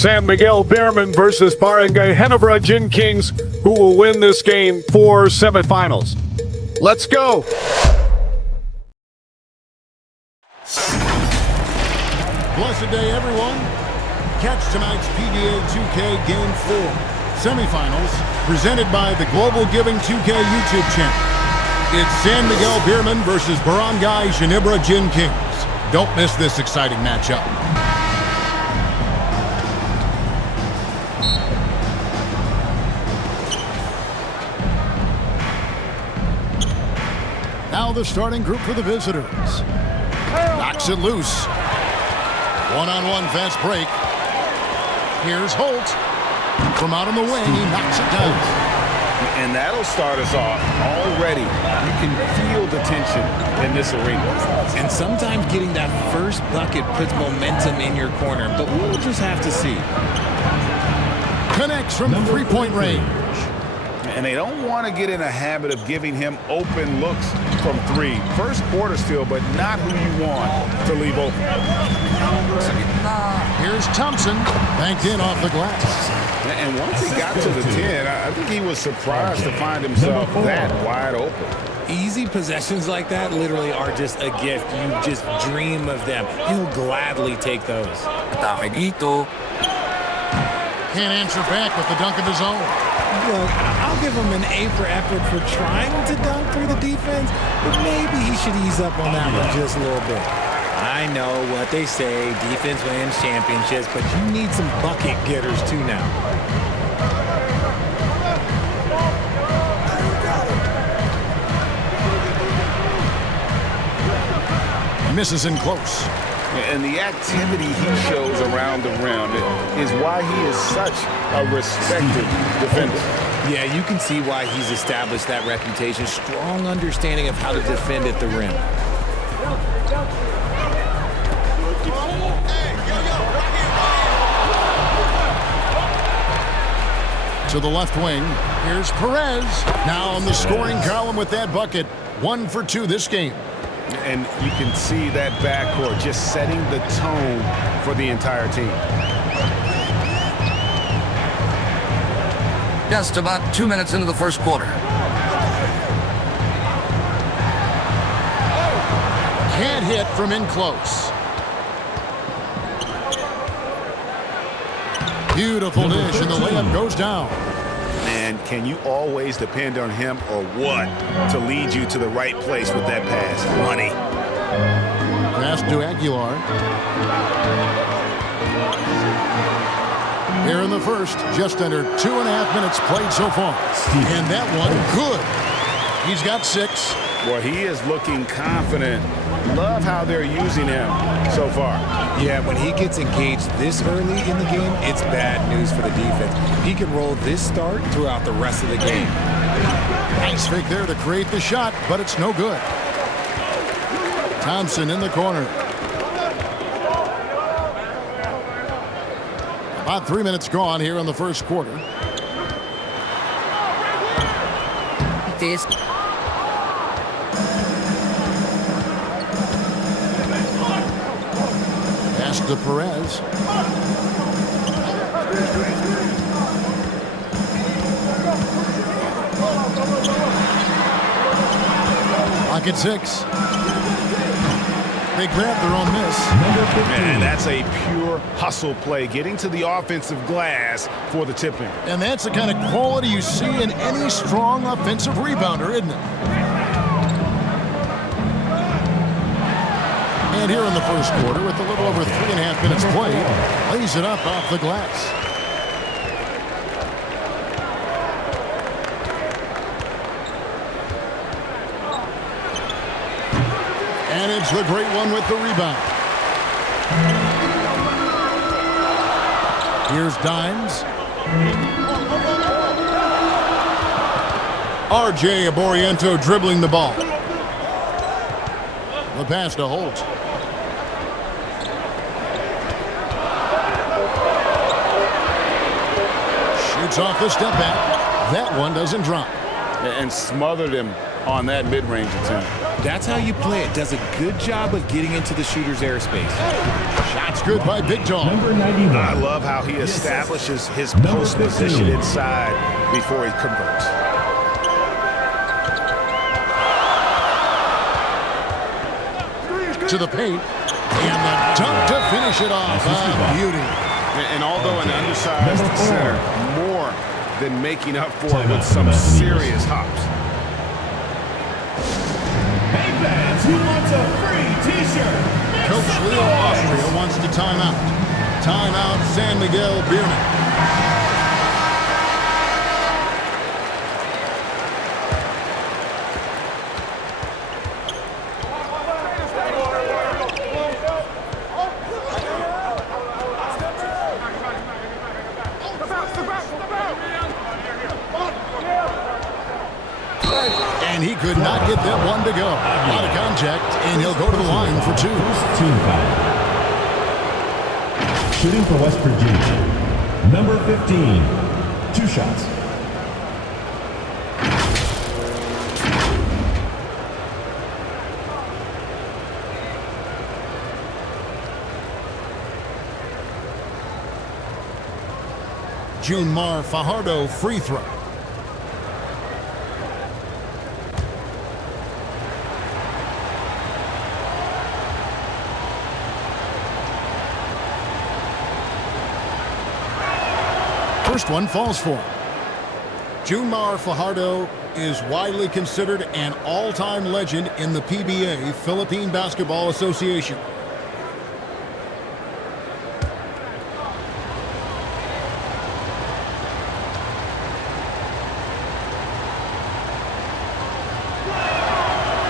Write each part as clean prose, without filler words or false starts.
San Miguel BEERMEN versus Barangay Ginebra Gin Kings, who will win this game for semifinals. Let's go! Blessed day, everyone. Catch tonight's PBA 2K Game 4 semifinals presented by the Global Giving 2K YouTube channel. It's San Miguel BEERMEN versus Barangay Ginebra Gin Kings. Don't miss this exciting matchup. Now the starting group for the visitors. Knocks it loose. One-on-one fast break. Here's Holt. From out on the wing, he knocks it down. And that'll start us off already. You can feel the tension in this arena. And sometimes getting that first bucket puts momentum in your corner, but we'll just have to see. Connects from three-point range. And they don't want to get in a habit of giving him open looks from three. First quarter still, but not who you want to leave open. Here's Thompson, banked in off the glass. And once he got to the 10, I think he was surprised to find himself that wide open. Easy possessions like that literally are just a gift. You just dream of them. He'll gladly take those. Can't answer back with the dunk of his own. Look, I'll give him an A for effort for trying to dunk through the defense, but maybe he should ease up on that one just a little bit. I know what they say, defense wins championships, but you need some bucket getters too now. Misses in close. And the activity he shows around the rim is why he is such a respected defender. Yeah, you can see why he's established that reputation. Strong understanding of how to defend at the rim. To the left wing, here's Perez. Now on the scoring column with that bucket. 1 for 2 this game. And you can see that backcourt just setting the tone for the entire team. Just about 2 minutes into the first quarter. Can't hit from in close. Beautiful dish, and the layup goes down. Man, can you always depend on him or what to lead you to the right place with that pass? Money. Pass to Aguilar. Here in the first, just under 2.5 minutes played so far. And that one, good. He's got 6. Well, he is looking confident. Love how they're using him so far. Yeah, when he gets engaged this early in the game, it's bad news for the defense. He can roll this start throughout the rest of the game. Nice fake there to create the shot, but it's no good. Thompson in the corner. About 3 minutes gone here in the first quarter. Pass to Perez. Pocket 6. They grab their own miss. And that's a pure hustle play, getting to the offensive glass for the tip-in. And that's the kind of quality you see in any strong offensive rebounder, isn't it? And here in the first quarter, with a little over 3.5 minutes played, lays it up off the glass. And it's the great one with the rebound. Here's Dimes. RJ Aboriento dribbling the ball. The pass to Holt. Shoots off the step back. That one doesn't drop. And smothered him on that mid-range attempt. That's how you play it. Does a good job of getting into the shooter's airspace. Shots good by Big Dog. Number 91. I love how he establishes his post position inside before he converts. To the paint. And the dunk to finish it off. Beauty. And although an undersized center, more than making up for it with some serious hops. Hey fans, who wants a free t-shirt? Coach Leo Austria wants to timeout. Timeout, San Miguel BEERMEN. And he could not get that one to go. Out of contact, and he'll go to the line for two. Team foul. Shooting for West Virginia. Number 15. 2 shots. Junmar Fajardo free throw. First one falls for him. Junmar Fajardo is widely considered an all-time legend in the PBA, Philippine Basketball Association.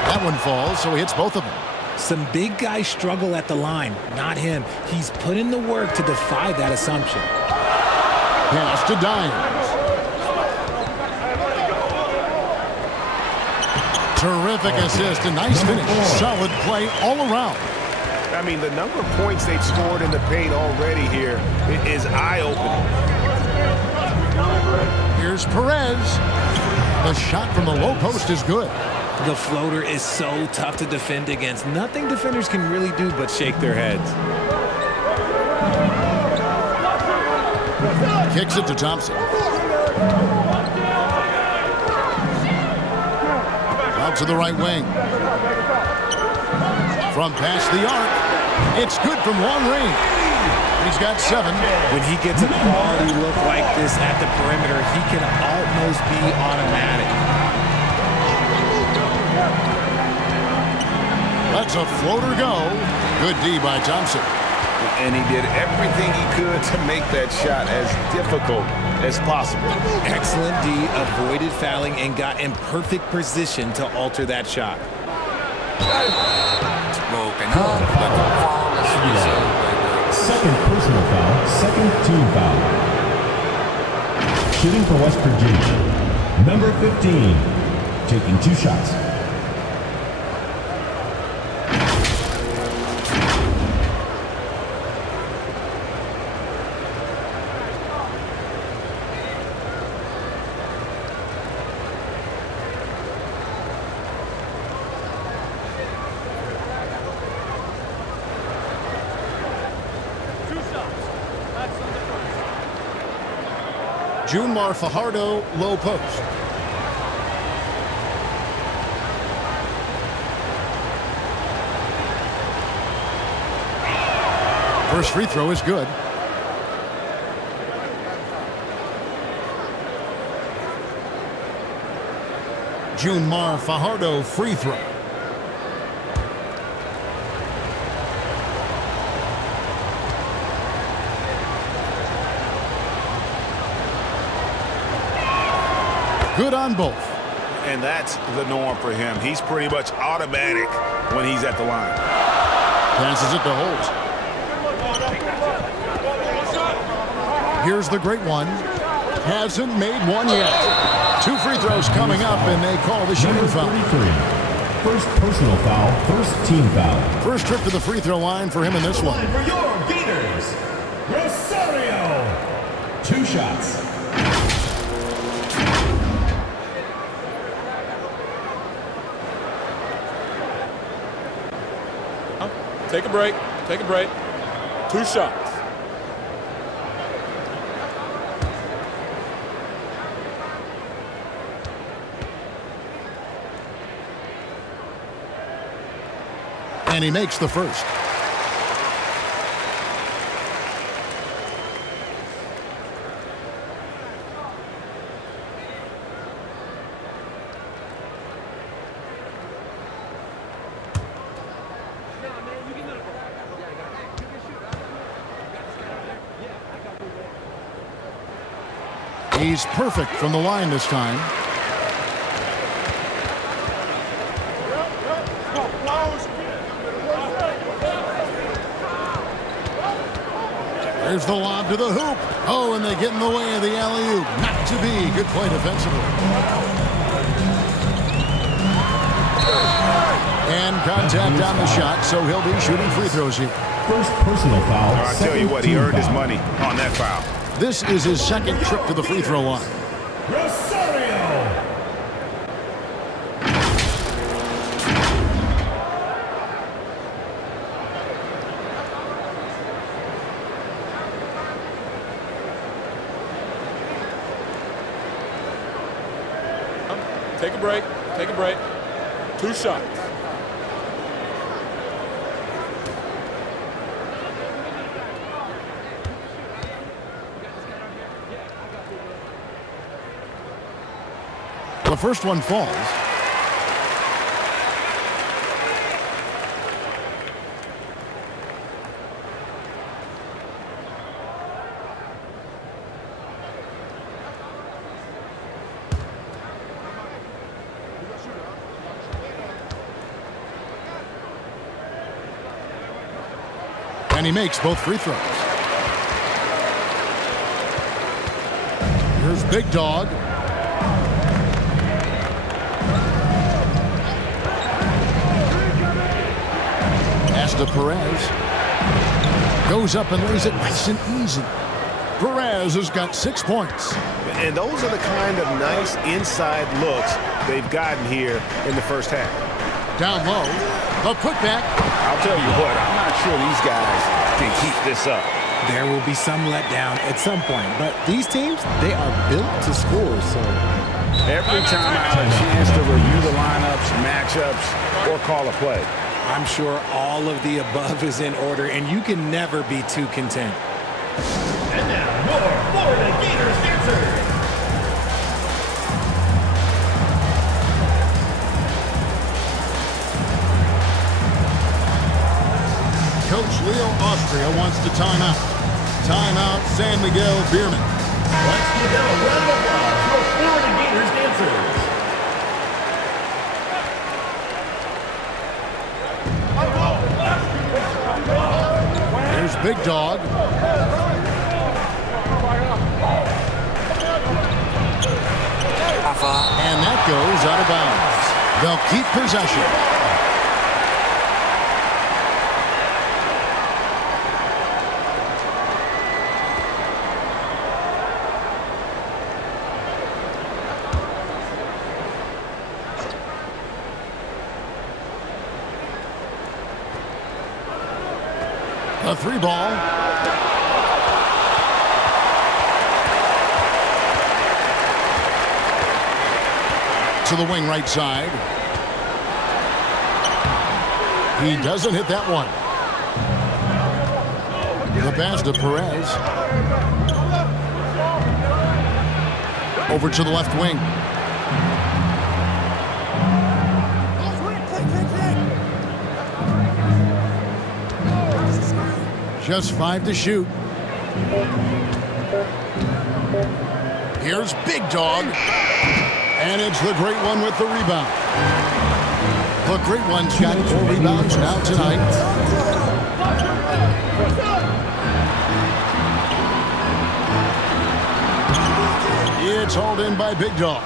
That one falls, so he hits both of them. Some big guys struggle at the line, not him. He's put in the work to defy that assumption. Pass to Dyers. Terrific assist, a nice finish. Solid play all around. I mean, the number of points they've scored in the paint already here is eye-opening. Here's Perez. The shot from the low post is good. The floater is so tough to defend against. Nothing defenders can really do but shake their heads. Kicks it to Thompson. Out to the right wing. From past the arc. It's good from long range. He's got 7. When he gets a quality look like this at the perimeter, he can almost be automatic. That's a floater go. Good D by Thompson. And he did everything he could to make that shot as difficult as possible. Excellent D, avoided fouling, and got in perfect position to alter that shot. Broken up, but the ball is reserved by the Second personal foul. Second team foul. Shooting for West Virginia. Number 15. Taking 2 shots. Junmar Fajardo, low post. First free throw is good. Junmar Fajardo free throw. Good on both. And that's the norm for him. He's pretty much automatic when he's at the line. Passes it to Holt. Here's the great one. Hasn't made one yet. 2 free throws coming up, and they call the shooting foul. 33. First personal foul. First team foul. First trip to the free throw line for him in this one. For your Gators, Rosario. 2 shots. Take a break. Take a break. 2 shots. And he makes the first. He's perfect from the line this time. There's the lob to the hoop. Oh, and they get in the way of the alley-oop. Not to be. Good play defensively. And contact on the shot, so he'll be shooting free throws here. First personal foul. I'll tell you what, he earned his money on that foul. This is his second trip to the free throw line. Rosario. Take a break. Take a break. 2 shots. The first one falls. And he makes both free throws. Here's Big Dog. To Perez. Goes up and lays it nice and easy. Perez has got 6 points. And those are the kind of nice inside looks they've gotten here in the first half. Down low. The putback. I'll tell you what, I'm not sure these guys can keep this up. There will be some letdown at some point, but these teams, they are built to score, so... Every time I have a chance to review the lineups, matchups, or call a play, I'm sure all of the above is in order, and you can never be too content. And now, more Florida Gators dancers. Coach Leo Austria wants to time out. Timeout, San Miguel BEERMEN. Let's give them a round of applause for Florida Gators dancers. There's Big Dog. And that goes out of bounds. They'll keep possession. A 3-ball. To the wing right side. He doesn't hit that one. The pass to Perez. Over to the left wing. Just 5 to shoot. Here's Big Dog. And it's the Great One with the rebound. The Great One's got 4 rebounds now tonight. It's hauled in by Big Dog.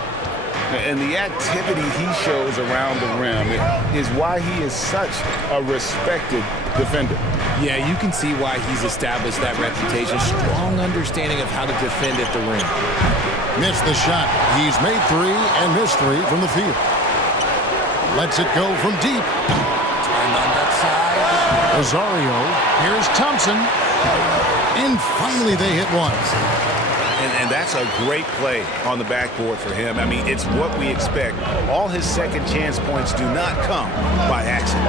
And the activity he shows around the rim is why he is such a respected defender. Yeah, you can see why he's established that reputation. Strong understanding of how to defend at the rim. Missed the shot. He's made 3 and missed 3 from the field. Lets it go from deep. Turned on that side. Rosario. Here's Thompson. And finally they hit once. And that's a great play on the backboard for him. I mean, it's what we expect. All his second chance points do not come by accident.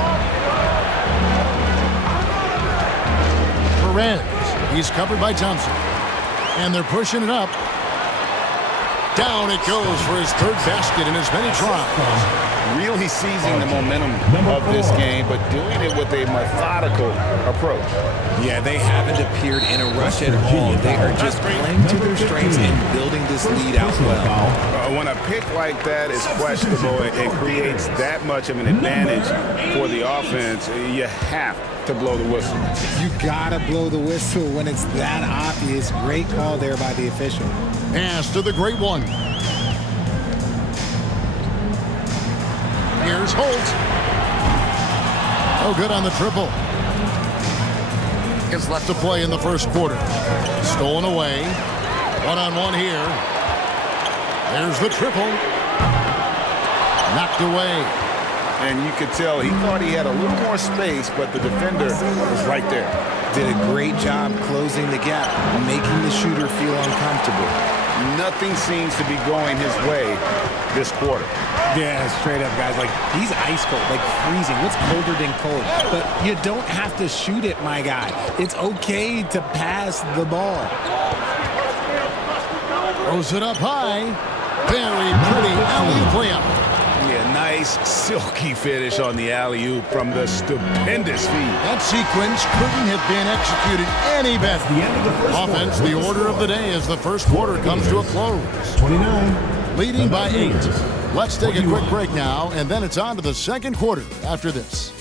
Perez, he's covered by Thompson. And they're pushing it up. Down it goes for his third basket in as many tries. Really seizing the momentum of this game, but doing it with a methodical approach. Yeah, they haven't appeared in a rush at all. They are just playing to their strengths and building this lead out well. When a pick like that is questionable, it creates that much of an advantage for the offense. You have to blow the whistle. You gotta blow the whistle when it's that obvious. Great call there by the official. Pass to the great one. Here's Holt. Oh, good on the triple. Gets left to play in the first quarter. Stolen away. One-on-one here. There's the triple. Knocked away. And you could tell he thought he had a little more space, but the defender was right there. Did a great job closing the gap, making the shooter feel uncomfortable. Nothing seems to be going his way this quarter. Yeah, straight up, guys. Like, he's ice cold, like freezing. What's colder than cold? But you don't have to shoot it, my guy. It's okay to pass the ball. Throws it up high. Very pretty alley-oop layup. Yeah, nice, silky finish on the alley-oop from the stupendous feed. That sequence couldn't have been executed any better. The end of the first Offense, quarter. the order of the day as the first quarter comes to a close. 29. Leading by 8. Let's take a quick break now, and then it's on to the second quarter after this.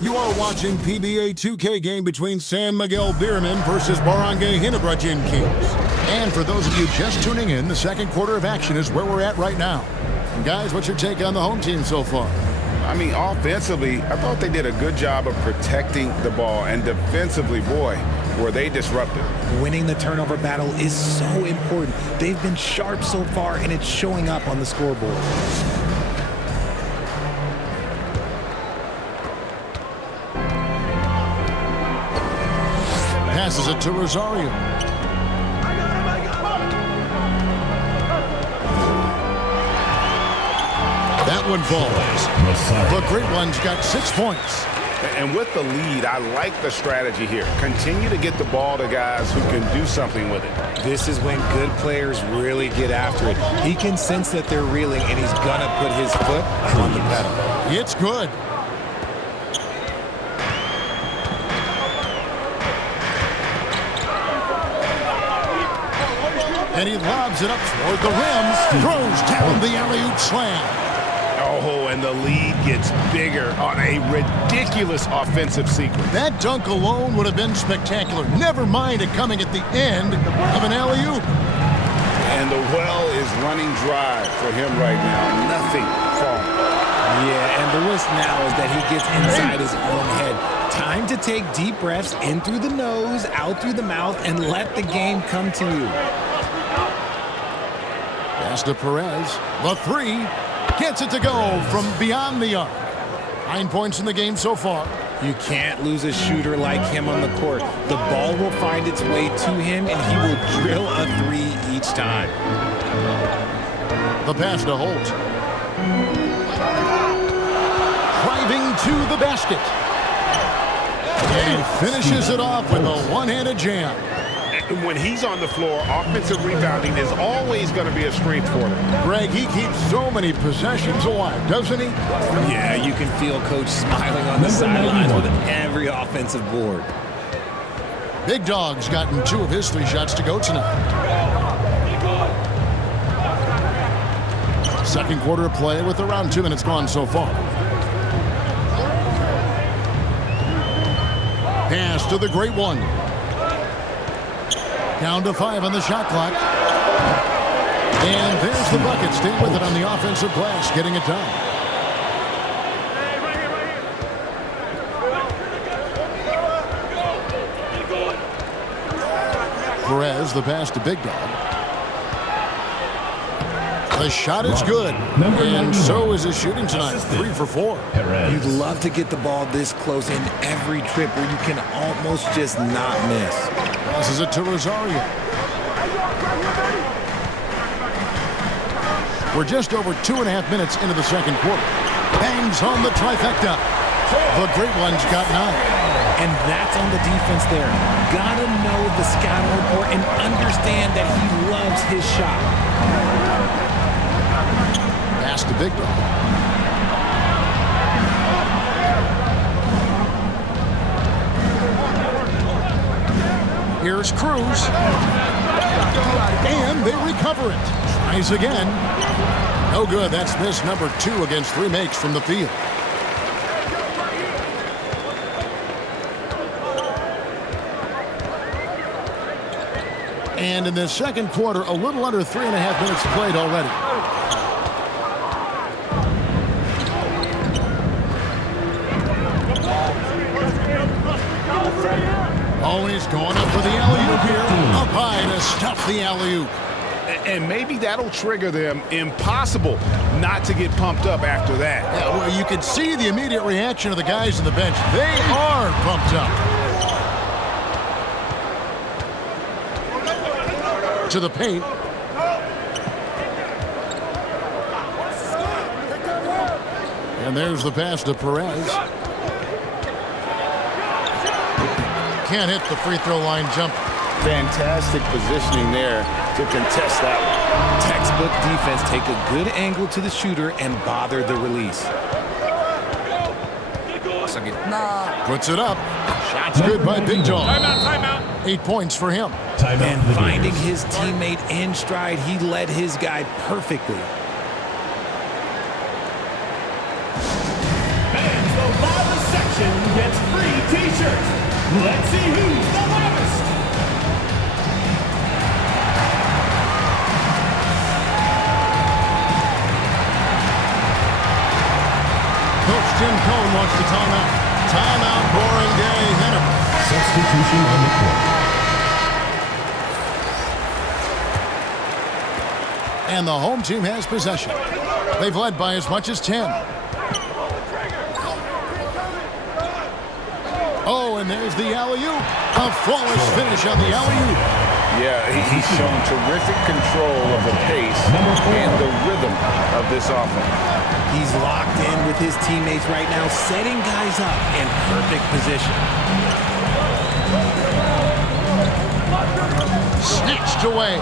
You are watching PBA 2K game between San Miguel BEERMEN versus Barangay Ginebra Kings. And for those of you just tuning in, the second quarter of action is where we're at right now. And guys, what's your take on the home team so far? I mean, offensively, I thought they did a good job of protecting the ball. And defensively, boy, were they disruptive. Winning the turnover battle is so important. They've been sharp so far, and it's showing up on the scoreboard. Passes it to Rosario. That one falls. The great one's got 6 points. And with the lead, I like the strategy here. Continue to get the ball to guys who can do something with it. This is when good players really get after it. He can sense that they're reeling, and he's gonna put his foot on the pedal. It's good. And he lobs it up toward the rim. Throws down the alley-oop slam. Oh, and the lead gets bigger on a ridiculous offensive sequence. That dunk alone would have been spectacular. Never mind it coming at the end of an alley-oop. And the well is running dry for him right now. Nothing falling. Yeah, and the risk now is that he gets inside his own head. Time to take deep breaths in through the nose, out through the mouth, and let the game come to you. Pass to Perez. The three. Gets it to go from beyond the arc. 9 points in the game so far. You can't lose a shooter like him on the court. The ball will find its way to him, and he will drill a three each time. The pass to Holt. Driving to the basket. And finishes it off with a one-handed jam. When he's on the floor, offensive rebounding is always going to be a strength for him. Greg, he keeps so many possessions alive, doesn't he? Yeah, you can feel Coach smiling on the sidelines with every offensive board. Big Dog's gotten 2 of his 3 shots to go tonight. Second quarter of play with around 2 minutes gone so far. Pass to the great one. Down to 5 on the shot clock. And there's the bucket. Stay with it on the offensive glass, getting it done. Perez, the pass to Big Dog. The shot is good, and so is his shooting tonight, 3 for 4. You'd love to get the ball this close in every trip where you can almost just not miss. Passes it to Rosario. We're just over 2.5 minutes into the second quarter. Bangs on the trifecta. The great one's got 9. And that's on the defense there. Gotta know the scouting report and understand that he loves his shot. Pass to Big Dog. Here's Cruz. And they recover it. Tries again. No good. That's miss number 2 against 3 makes from the field. And in the second quarter, a little under 3.5 minutes played already. Oh, he's going up for the alley-oop here. Up high to stuff the alley-oop. And maybe that'll trigger them. Impossible not to get pumped up after that. Yeah, well, you can see the immediate reaction of the guys on the bench. They are pumped up. To the paint. And there's the pass to Perez. Can't hit the free throw line jump. Fantastic positioning there to contest that one. Textbook defense. Take a good angle to the shooter and bother the release. Puts it up. Shot's good by Big Dog. Timeout. 8 points for him. And finding his teammate in stride, he led his guy perfectly. Fans, the loudest section gets free t-shirts. Let's see who's the loudest. Coach Jim Cohn wants the timeout. Timeout, Barangay, Ginebra. Substitution on the court. And the home team has possession. They've led by as much as 10. Oh, and there's the alley-oop. A flawless finish on the alley-oop. Yeah, he's shown terrific control of the pace and the rhythm of this offense. He's locked in with his teammates right now, setting guys up in perfect position. Snatched away.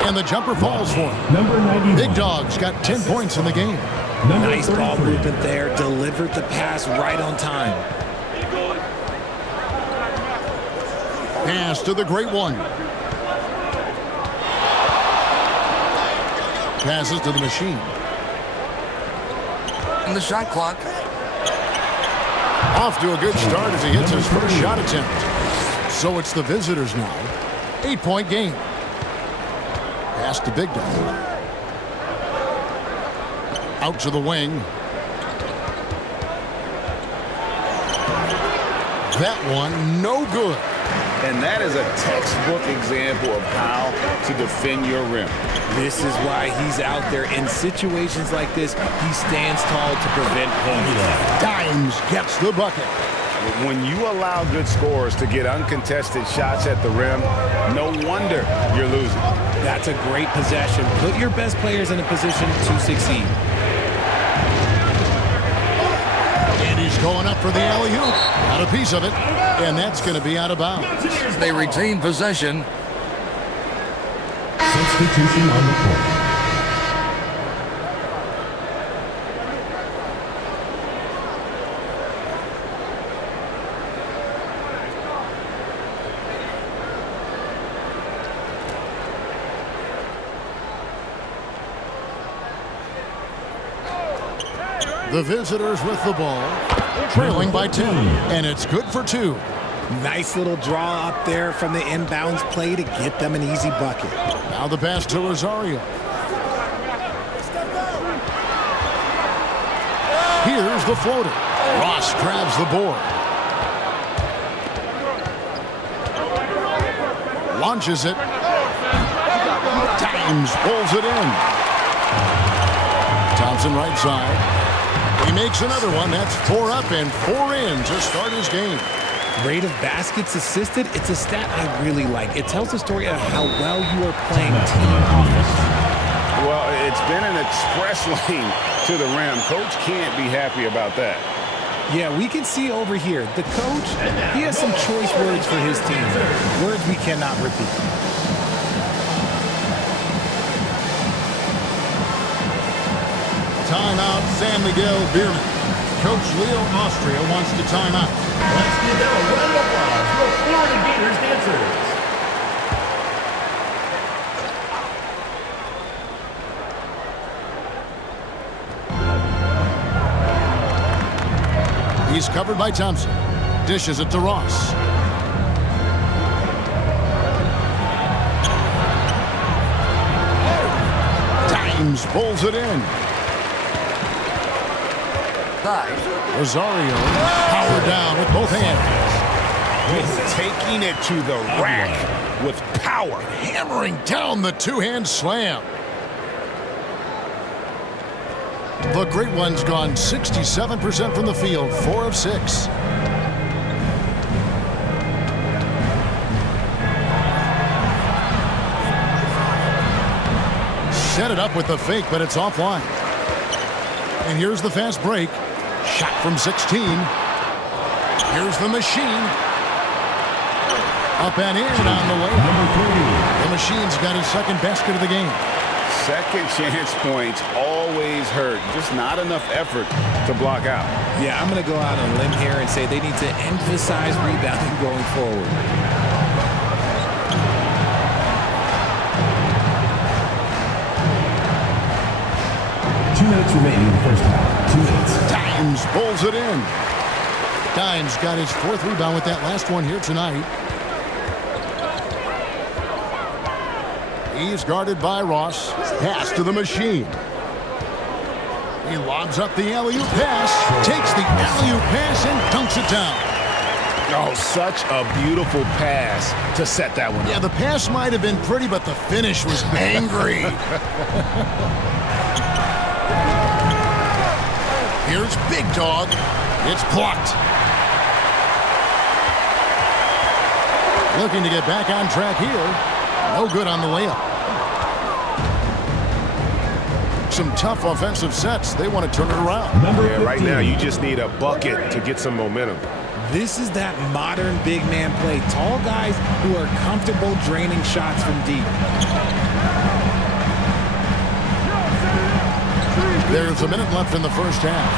And the jumper falls for him. Number 91. Big Dog's got 10 points in the game. Number Nice 33. ball movement there. Delivered the pass right on time. Pass to the great one. Passes to the machine. And the shot clock. Off to a good start as he hits his first shot attempt. So it's the visitors now. 8-point game. Pass to Big Dog. Out to the wing. That one, no good. And that is a textbook example of how to defend your rim. This is why he's out there. In situations like this, he stands tall to prevent points. Dimes gets the bucket. When you allow good scorers to get uncontested shots at the rim, no wonder you're losing. That's a great possession. Put your best players in a position to succeed. And he's going up for the alley-oop. Got a piece of it, and that's going to be out of bounds. They retain possession. Substitution on the court. The visitors with the ball, trailing by 10, and it's good for 2. Nice little draw up there from the inbounds play to get them an easy bucket. Now the pass to Rosario. Here's the floater. Ross grabs the board. Launches it. Dimes pulls it in. Thompson right side. He makes another one. That's 4 up and 4 in to start his game. Rate of baskets assisted, it's a stat I really like. It tells the story of how well you are playing team offense. Well, it's been an express lane to the rim. Coach can't be happy about that. Yeah, we can see over here, the coach, he has some choice words for his team. Words we cannot repeat. Timeout, San Miguel BEERMEN. Coach Leo Austria wants to time out. Let's give them a round of applause for Florida Gators dancers. He's covered by Thompson. Dishes it to Ross. Dimes pulls it in. Rosario power down with both hands. Taking it to the rack with power. Hammering down the two-hand slam. The Great One's gone 67% from the field, 4 of 6. Set it up with the fake, but it's offline. And here's the fast break. Shot from 16. Here's the machine. Up and in on the way. The machine's got his second basket of the game. Second chance points always hurt. Just not enough effort to block out. Yeah, I'm going to go out on a limb here and say they need to emphasize rebounding going forward. 2 minutes remaining in the first half. 2 minutes. Dimes pulls it in. Dimes got his 4th rebound with that last one here tonight. He's guarded by Ross. Pass to the machine. He lobs up the alley-oop pass. Takes the alley-oop pass and dunks it down. Oh, such a beautiful pass to set that one up. Yeah, the pass might have been pretty, but the finish was angry. Here's Big Dog. It's blocked. Looking to get back on track here. No good on the layup. Some tough offensive sets. They want to turn it around. Yeah, right now you just need a bucket to get some momentum. This is that modern big man play. Tall guys who are comfortable draining shots from deep. There's a minute left in the first half.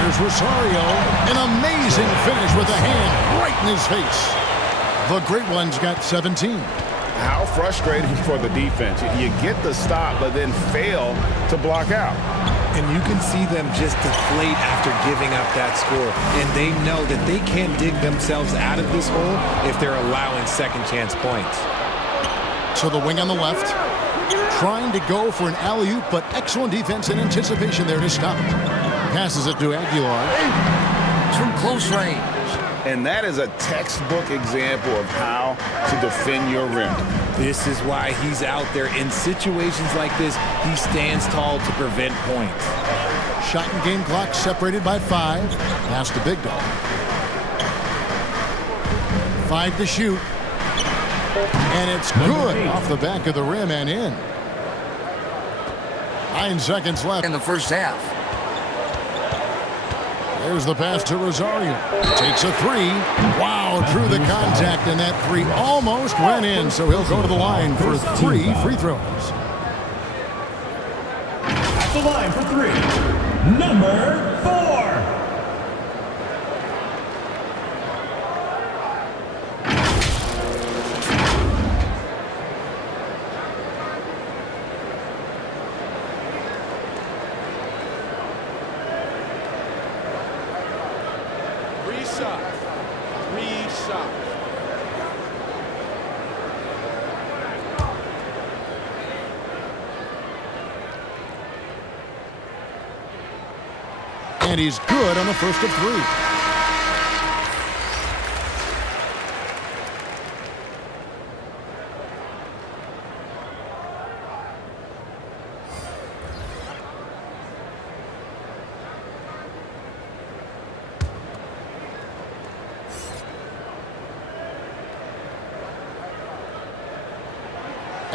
Here's Rosario. An amazing finish with a hand right in his face. The Great One's got 17. How frustrating for the defense. You get the stop, but then fail to block out. And you can see them just deflate after giving up that score. And they know that they can't dig themselves out of this hole if they're allowing second chance points. So the wing on the left, trying to go for an alley-oop, but excellent defense and anticipation there to stop it. Passes it to Aguilar. From close range. And that is a textbook example of how to defend your rim. This is why he's out there. In situations like this, he stands tall to prevent points. Shot and game clock separated by 5. Pass to Big Dog. 5 to shoot. And it's good off the back of the rim and in. 9 seconds left In the first half. There's the pass to Rosario. Takes a 3. Wow, through the contact, and that 3 almost went in, so he'll go to the line for 3 free throws. At the line for 3, number 4. And he's good on the first of 3.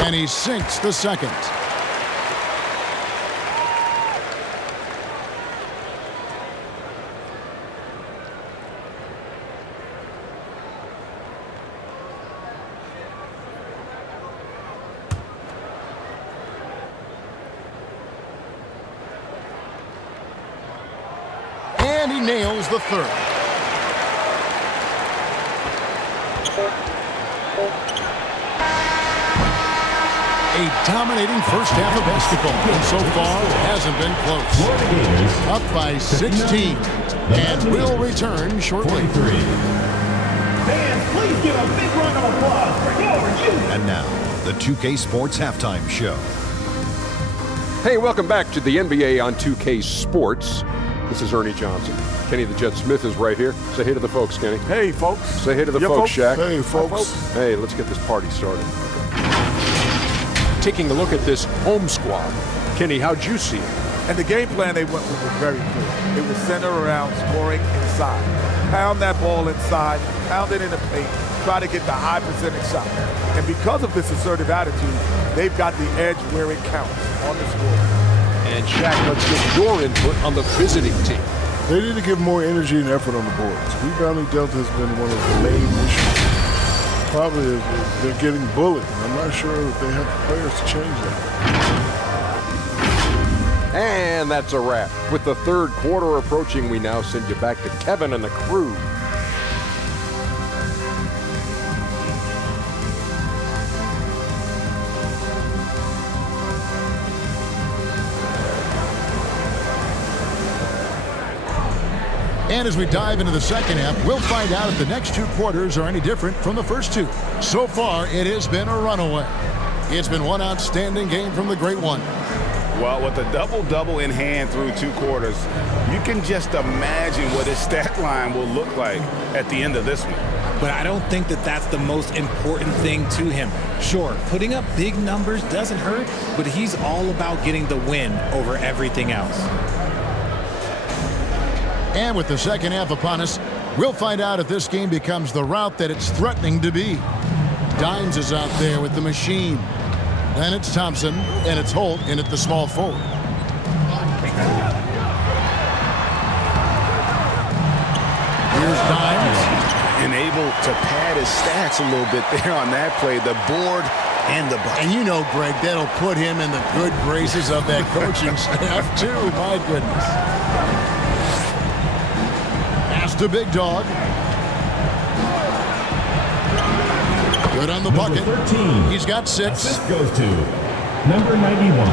And he sinks the second. And he nails the third. A dominating first half of basketball, and so far it hasn't been close. Up by 16, and will return shortly. Fans, please give a big round of applause for your youth. And now, the 2K Sports Halftime Show. Hey, welcome back to the NBA on 2K Sports. This is Ernie Johnson. Kenny the Jet Smith is right here. Say hey to the folks, Kenny. Hey, folks. Say hey to the folks, Shaq. Hey, folks. Hey, let's get this party started. Taking a look at this home squad. Kenny, how'd you see it? And the game plan they went with was very clear. It was centered around scoring inside. Pound that ball inside, pound it in the paint, try to get the high percentage shot. And because of this assertive attitude, they've got the edge where it counts on the score. And Shaq, let's get your input on the visiting team. They need to give more energy and effort on the boards. Rebounding delta has been one of the main issues. Probably they're getting bullied. I'm not sure if they have the players to change that. And that's a wrap. With the third quarter approaching, we now send you back to Kevin and the crew. And as we dive into the second half, we'll find out if the next 2 quarters are any different from the first 2. So far, it has been a runaway. It's been one outstanding game from the Great One. Well, with a double-double in hand through 2 quarters, you can just imagine what his stat line will look like at the end of this one. But I don't think that that's the most important thing to him. Sure, putting up big numbers doesn't hurt, but he's all about getting the win over everything else. And with the second half upon us, we'll find out if this game becomes the route that it's threatening to be. Dimes is out there with the machine. Then it's Thompson, and it's Holt in at the small forward. Here's Dimes. And able to pad his stats a little bit there on that play. The board and the bucket. And you know, Greg, that'll put him in the good graces of that coaching staff, too. My goodness. Pass to Big Dog. Good on the bucket. 13. He's got 6. Assist goes to number 91.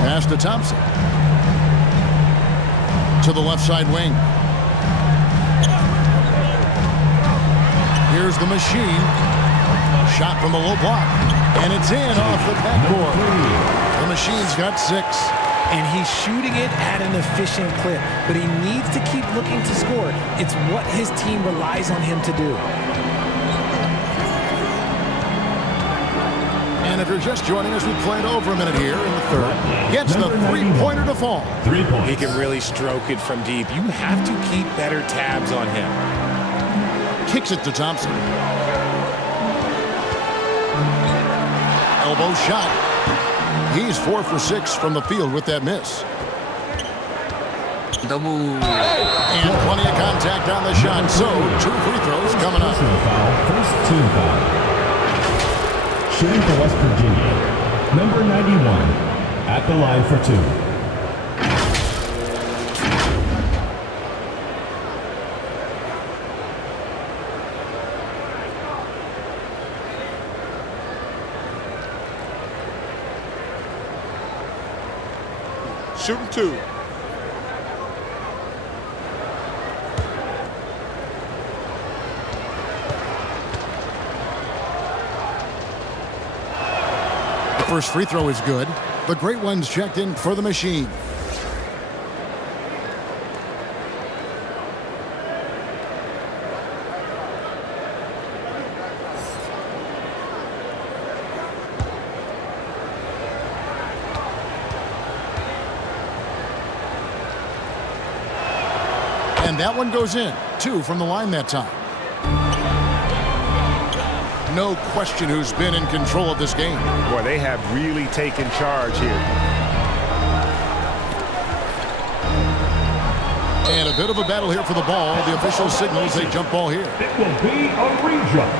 Pass to Thompson. To the left side wing. Here's the machine. Shot from the low block. And it's in off the backboard. The machine's got 6. And he's shooting it at an efficient clip, but he needs to keep looking to score. It's what his team relies on him to do. And if you're just joining us, we played over a minute here in the third. Gets the three-pointer to fall. 3 points. He can really stroke it from deep. You have to keep better tabs on him. Kicks it to Thompson. Elbow shot. He's 4 for 6 from the field with that miss. Double. And plenty of contact on the shot. So 2 free throws coming up. Personal foul. First team foul. Shooting for West Virginia. Number 91. At the line for 2. Shooting 2. The first free throw is good. The Great One's checked in for the machine. And that one goes in. 2 from the line that time. No question who's been in control of this game. Boy, they have really taken charge here. And a bit of a battle here for the ball. The official signals a jump ball here. It will be a re-jump.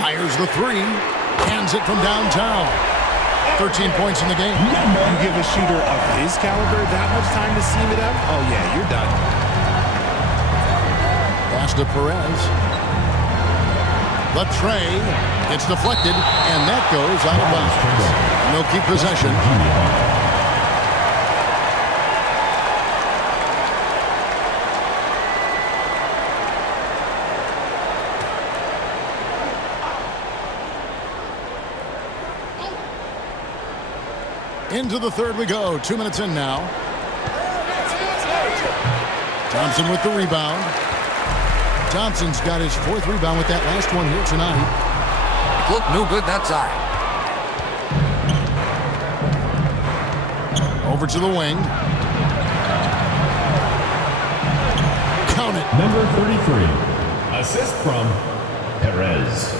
Fires the 3. Hands it from downtown. 13 points in the game. You give a shooter of his caliber that much time to seam it up? Oh, yeah, you're done. Pass to Perez. The tray. It's deflected, and that goes out of bounds. And they'll keep possession. Into the third we go. 2 minutes in now. Thompson with the rebound. Thompson's got his 4th rebound with that last one here tonight. Look no good that side. Over to the wing. Count it. Number 33. Assist from Perez.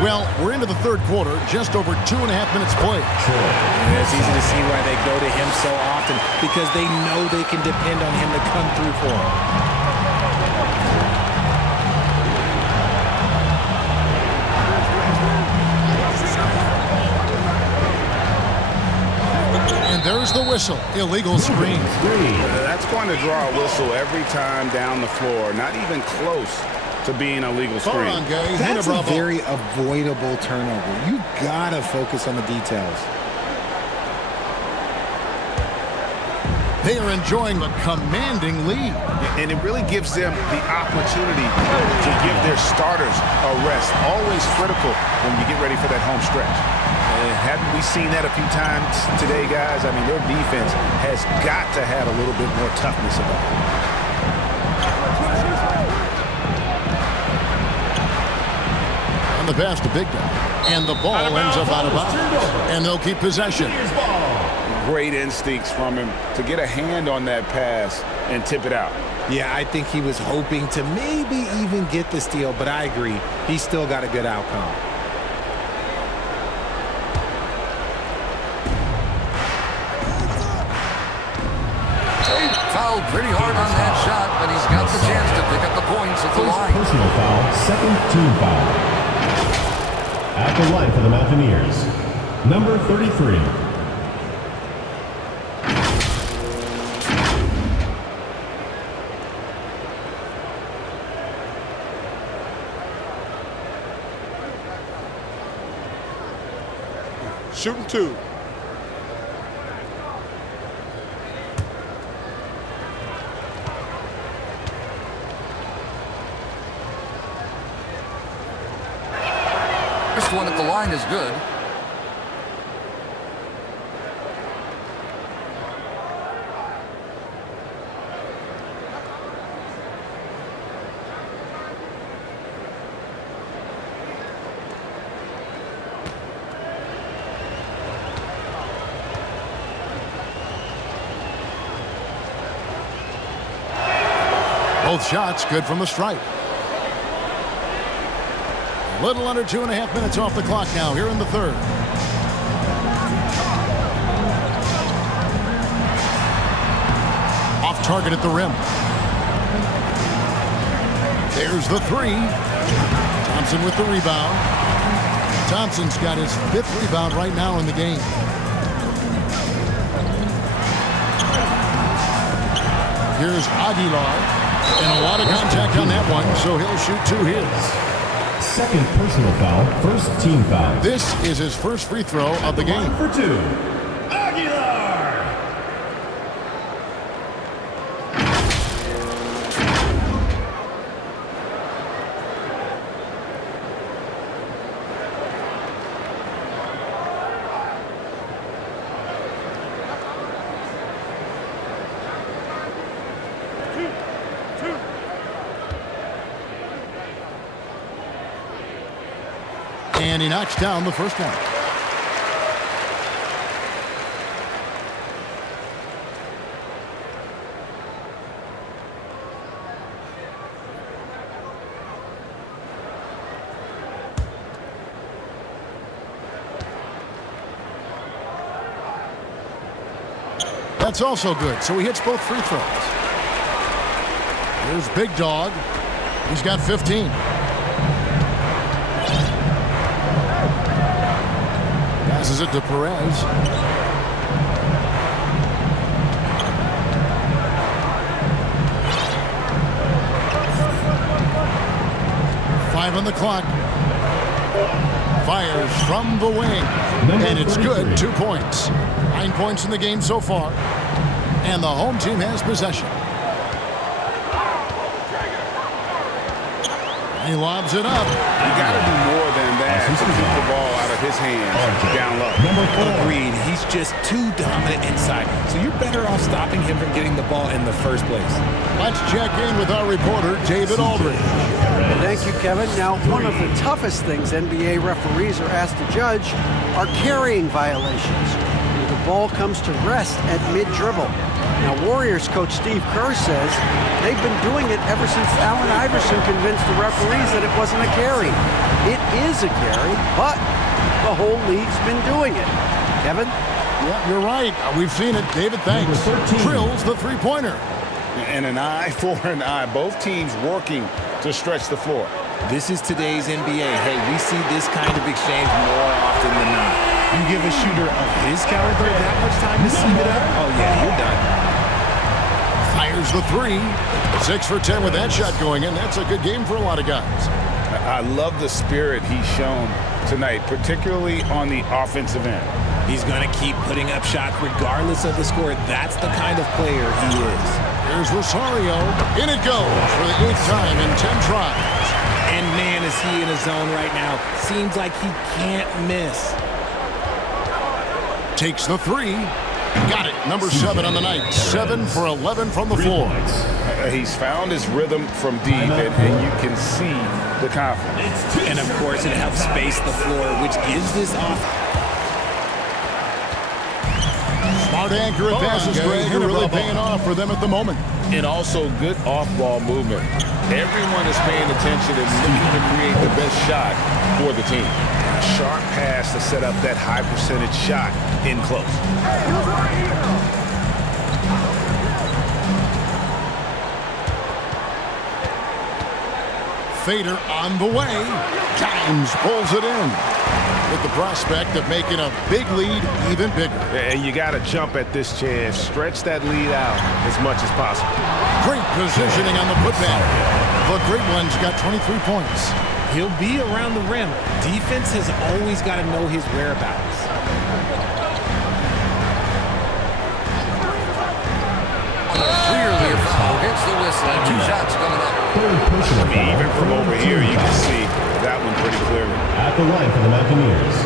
Well, we're into the third quarter, just over 2.5 minutes played. Yeah, it's easy to see why they go to him so often, because they know they can depend on him to come through for them. And there's the whistle. Illegal screen. That's going to draw a whistle every time down the floor. Not even close to being a legal screen. Barangay, that's a very avoidable turnover. You gotta focus on the details. They are enjoying a commanding lead. And it really gives them the opportunity to give their starters a rest. Always critical when you get ready for that home stretch. And haven't we seen that a few times today, guys? I mean, their defense has got to have a little bit more toughness about it. The pass to Big Guy, and the ball ends up out of bounds, and they'll keep possession. Great instincts from him to get a hand on that pass and tip it out. Yeah, I think he was hoping to maybe even get the steal, but I agree. He still got a good outcome. Fouled pretty hard on that shot, but he's got the chance to pick up the points at the line. Personal foul, 2nd team foul. At the line for the Mountaineers, number 33. Shooting 2. This one at the line is good. Both shots good from the stripe. A little under 2.5 minutes off the clock now here in the third. Off target at the rim. There's the 3. Thompson with the rebound. Thompson's got his 5th rebound right now in the game. Here's Aguilar. And a lot of contact on that one, so he'll shoot 2 hits. 2nd personal foul, 1st team foul. This is his first free throw of the game. For 2, Aguilar. And he knocks down the first one. That's also good, so he hits both free throws. Here's Big Dog. He's got 15. Passes it to Perez. Five on the clock. Fires from the wing. And it's good. 2 points. 9 points in the game so far. And the home team has possession. He lobs it up. You got to do more than that to keep the ball out of his hands down low. Agreed. He's just too dominant inside. So you're better off stopping him from getting the ball in the first place. Let's check in with our reporter, David Aldridge. Thank you, Kevin. Now, one of the toughest things NBA referees are asked to judge are carrying violations, where the ball comes to rest at mid-dribble. Now, Warriors coach Steve Kerr says they've been doing it ever since Allen Iverson convinced the referees that it wasn't a carry. It is a carry, but the whole league's been doing it. Kevin? Yep, you're right. We've seen it. David, thanks. Drills the three-pointer. And an eye for an eye. Both teams working to stretch the floor. This is today's NBA. Hey, we see this kind of exchange more often than not. You give a shooter of his caliber that much time to seam it up, oh yeah, you're done. Fires the three. 6 for 10 with that shot going in. That's a good game for a lot of guys. I love the spirit he's shown tonight, particularly on the offensive end. He's going to keep putting up shots regardless of the score. That's the kind of player he is. Here's Rosario. In it goes for the 8th time in 10 tries. And man, is he in a zone right now. Seems like he can't miss. Takes the three. Got it. Number 7 on the night. 7 for 11 from the floor. He's found his rhythm from deep, and you can see the confidence. And of course, it helps space the floor, which gives this off. Smart accurate passes, Greg, are really paying off for them at the moment. And also good off-ball movement. Everyone is paying attention and looking to create the best shot for the team. A sharp pass to set up that high percentage shot in close. Fader on the way. Dimes pulls it in, with the prospect of making a big lead even bigger. And you got to jump at this chance. Stretch that lead out as much as possible. Great positioning on the putback. The great one's got 23 points. He'll be around the rim. Defense has always got to know his whereabouts. Clearly a foul. Hits the whistle. 2 shots coming up. I mean, even from over here, you can see that one pretty clearly. At the line for the Mountaineers,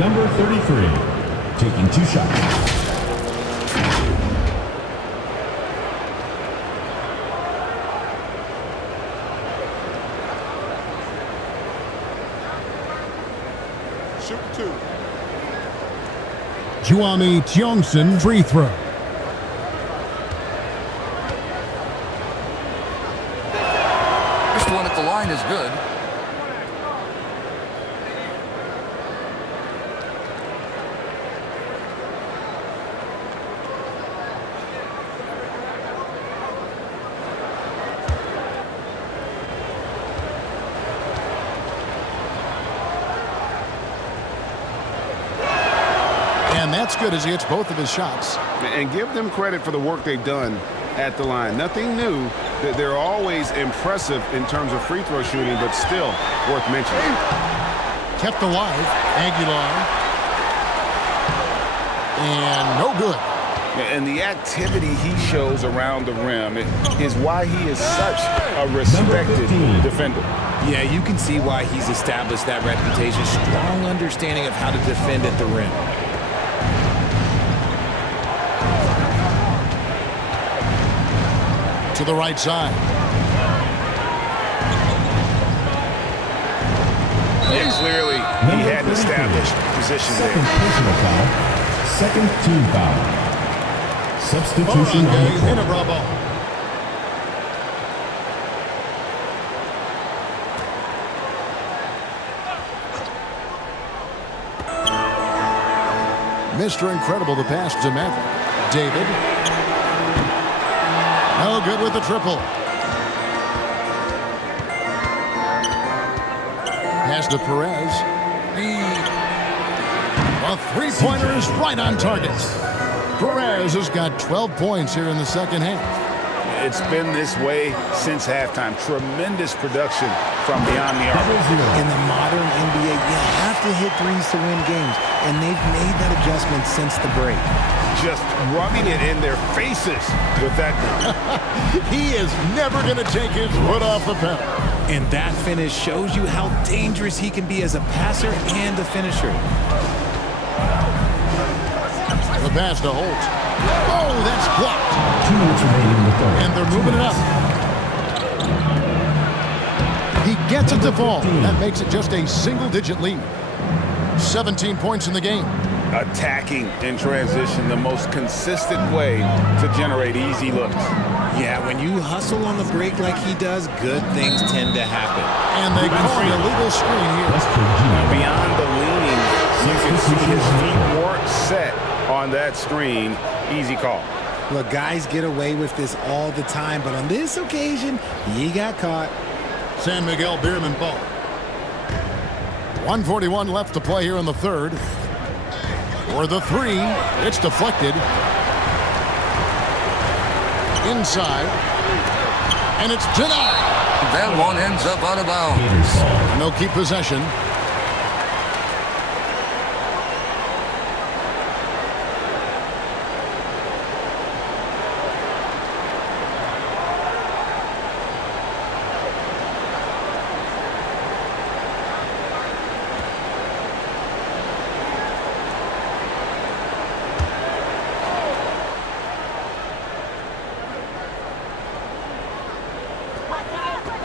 number 33, taking 2 shots. Shoot 2. Juami Tiongson free throw. First one at the line is good. And that's good as he hits both of his shots. And give them credit for the work they've done at the line. Nothing new. They're always impressive in terms of free throw shooting, but still worth mentioning. Kept alive. Aguilar. And no good. And the activity he shows around the rim is why he is such a respected defender. Yeah, you can see why he's established that reputation. Strong understanding of how to defend at the rim. To the right side. Yeah, clearly he had an established position there. Second personal foul. Second team foul. Substitution on the court. Ginebra ball. Mr. Incredible, the pass to Maverick. David. No good with the triple. Pass to Perez. A three-pointer is right on target. Perez has got 12 points here in the second half. It's been this way since halftime. Tremendous production from beyond the arc. In the modern NBA, you have to hit threes to win games, and they've made that adjustment since the break. Just rubbing it in their faces with that dunk. He is never going to take his foot off the pedal. And that finish shows you how dangerous he can be as a passer and a finisher. The pass to Holt. Oh, that's blocked. 2 minutes remaining in the third. And they're moving it up. He gets it to fall. That makes it just a single-digit lead. 17 points in the game. Attacking in transition, the most consistent way to generate easy looks. Yeah, when you hustle on the break like he does, good things tend to happen. And they call an illegal screen here. Beyond the leaning, you can see his feet weren't set on that screen. Easy call. Look, guys get away with this all the time, but on this occasion, he got caught. San Miguel BEERMEN ball. 1:41 left to play here in the third. For the three, it's deflected. Inside. And it's denied. That one ends up out of bounds. No keep possession.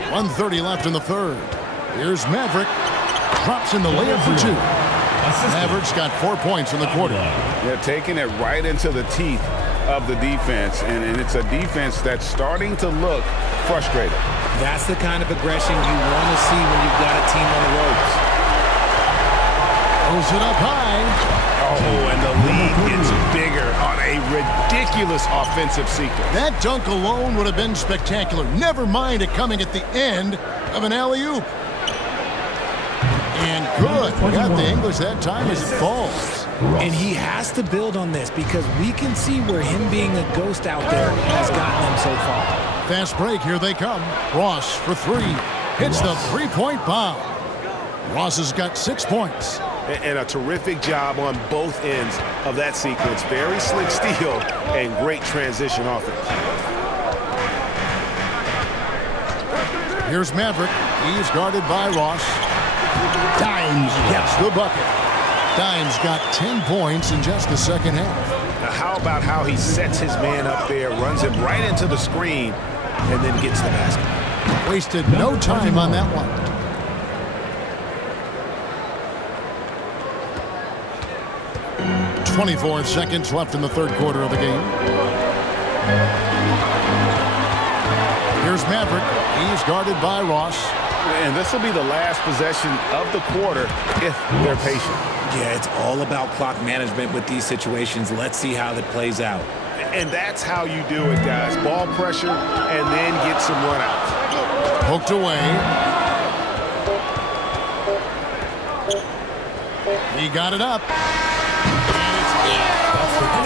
.130 left in the third. Here's Maverick. Drops in the layup for two. Maverick's got 4 points in the quarter. They're taking it right into the teeth of the defense, and it's a defense that's starting to look frustrated. That's the kind of aggression you want to see when you've got a team on the ropes. Throws it up high. Oh, and the lead gets bigger on a ridiculous offensive sequence. That dunk alone would have been spectacular. Never mind it coming at the end of an alley-oop. And good. We got the English that time as it falls. And he has to build on this because we can see where him being a ghost out there has gotten him so far. Fast break. Here they come. Ross for three. Hits the three-point bomb. Ross has got 6 points. And a terrific job on both ends of that sequence. Very slick steal and great transition offense. Here's Maverick. He's guarded by Ross. Dimes gets the bucket. Dimes got 10 points in just the second half. Now how about how he sets his man up there, runs him right into the screen, and then gets the basket. Wasted no time on that one. .24 seconds left in the third quarter of the game. Here's Maverick. He's guarded by Ross. And this will be the last possession of the quarter if they're patient. Yeah, it's all about clock management with these situations. Let's see how that plays out. And that's how you do it, guys. Ball pressure and then get some runouts. Poked away. He got it up.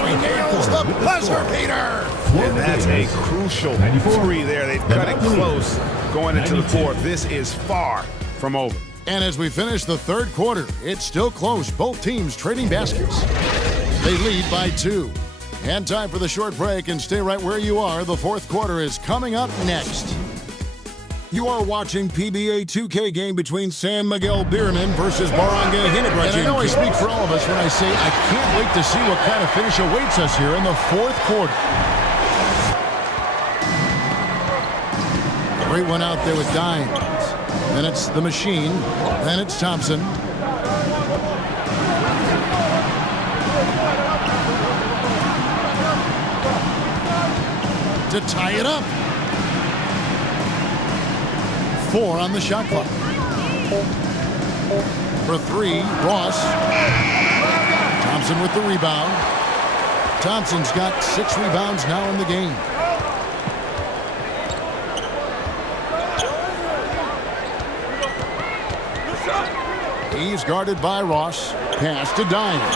He nails the buzzer beater. And that's a crucial three there. They've cut it close going into the fourth. This is far from over. And as we finish the third quarter, it's still close. Both teams trading baskets. They lead by 2. And time for the short break, and stay right where you are. The fourth quarter is coming up next. You are watching PBA 2K game between San Miguel BEERMEN versus Barangay Ginebra. And I know I speak for all of us when I say I can't wait to see what kind of finish awaits us here in the fourth quarter. Great one out there with Dimes. Then it's the machine. Then it's Thompson. To tie it up. 4 on the shot clock. For 3, Ross. Thompson with the rebound. Thompson's got 6 rebounds now in the game. He's guarded by Ross. Pass to Dines.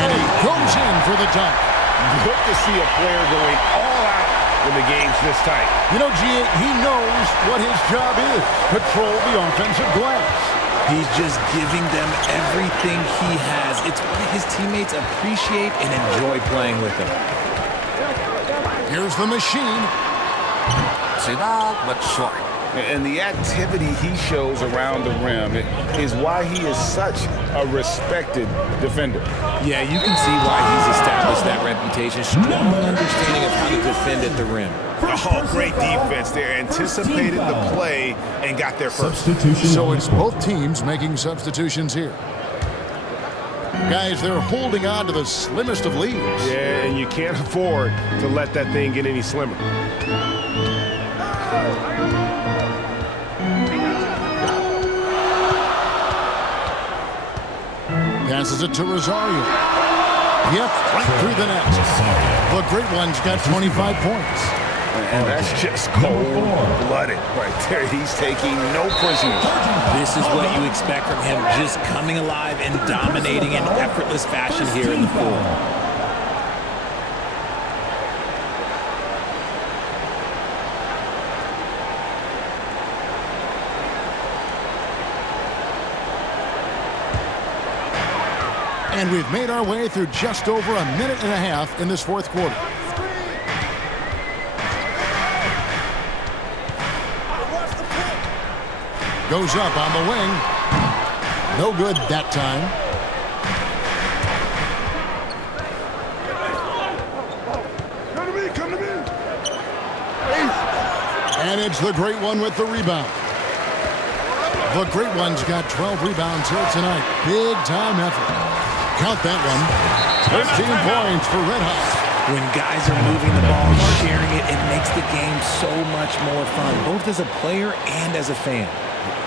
And he goes in for the dunk. Good to see a player going all out when the game's this tight. You know, G, he knows what his job is. Patrol the offensive glass. He's just giving them everything he has. It's why his teammates appreciate and enjoy playing with him. Here's the machine. Sit out, but short. And the activity he shows around the rim is why he is such a respected defender. Yeah, you can see why he's established that reputation. Strong understanding of how to defend at the rim. Oh, great defense there. Anticipated the play and got there first. So it's both teams making substitutions here. Guys, they're holding on to the slimmest of leads. Yeah, and you can't afford to let that thing get any slimmer. Passes it to Rosario. Yep, right through the net. The great one's got 25 points. And that's just cold-blooded right there. He's taking no prisoners. This is what you expect from him, just coming alive and dominating in effortless fashion here in the fourth. And we've made our way through just over a minute and a half in this fourth quarter. Goes up on the wing. No good that time. Come to me. And it's the great one with the rebound. The great one's got 12 rebounds here tonight. Big time effort. Count that one. 13 points for Red Hot. When guys are moving the ball and sharing it, it makes the game so much more fun, both as a player and as a fan.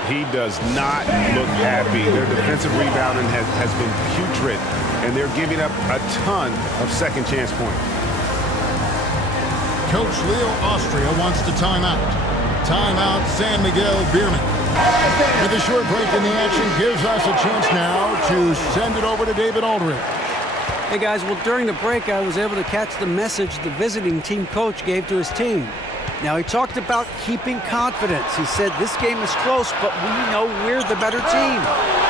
He does not look happy. Their defensive rebounding has been putrid, and they're giving up a ton of second chance points. Coach Leo Austria wants to time out. Timeout, San Miguel BEERMEN. With a short break in the action gives us a chance now to send it over to David Aldridge. Hey guys, well during the break I was able to catch the message the visiting team coach gave to his team. Now he talked about keeping confidence. He said this game is close, but we know we're the better team.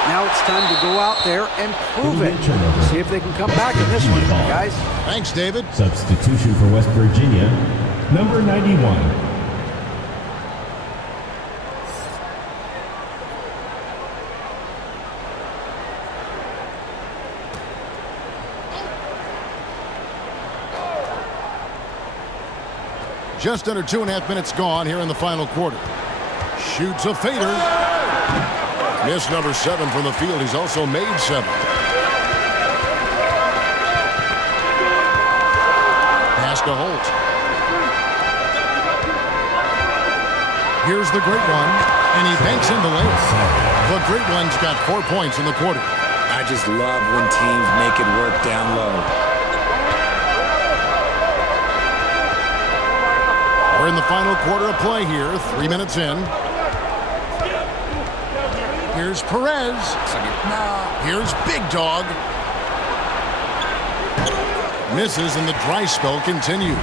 Now it's time to go out there and prove it. See if they can come back in this one, guys. Thanks, David. Substitution for West Virginia, number 91. Just under 2.5 minutes gone here in the final quarter. Shoots a fader. Missed number 7 from the field. He's also made 7. Pass to Holt. Here's the great one, and he banks in the layup. The great one's got 4 points in the quarter. I just love when teams make it work down low. We're in the final quarter of play here, 3 minutes in. Here's Perez. Here's Big Dog. Misses and the dry spell continues.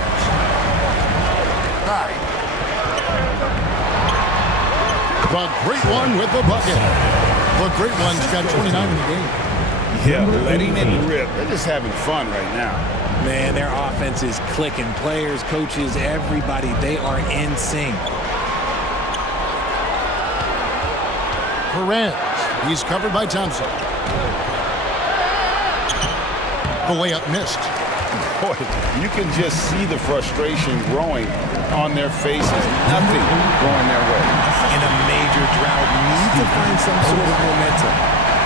The great one with the bucket. The great one's got 29 in the game. Yeah, letting it rip. They're just having fun right now. Man, their offense is clicking. Players, coaches, everybody, they are in sync. Perez. He's covered by Thompson. The layup missed. boy, you can just see the frustration growing on their faces. Nothing going their way. In a major drought, need to find some sort of momentum.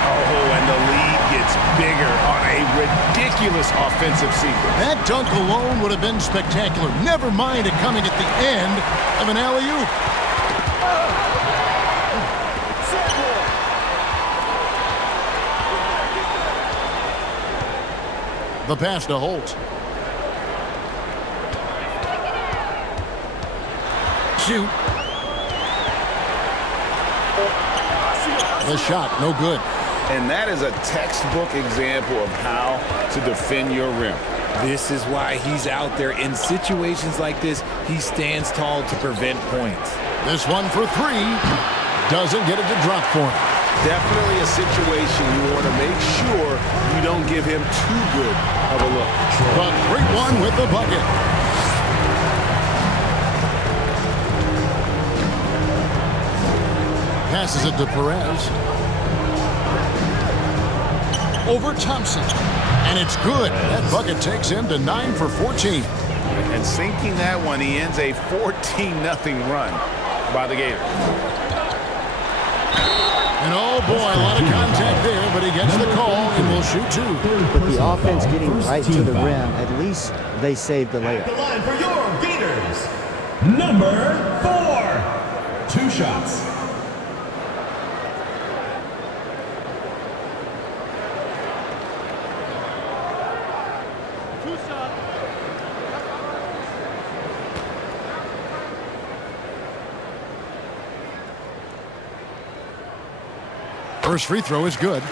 Oh, and the lead gets bigger on a ridiculous offensive sequence. That dunk alone would have been spectacular. Never mind it coming at the end of an alley-oop. The pass to Holt. Shoot. The shot, no good. And that is a textbook example of how to defend your rim. This is why he's out there. In situations like this, he stands tall to prevent points. This one for three. Doesn't get it to drop for him. Definitely a situation you want to make sure you don't give him too good of a look. But great one with the bucket. Passes it to Perez. Over Thompson. And it's good. That bucket takes him to 9 for 14. And sinking that one, he ends a 14-0 run by the Gators. And oh boy, a lot of contact there, but he gets the call and will shoot two. With the offense getting right to the rim, at least they saved the layup. The line for your Gators, number 4. 2 shots. First free throw is good.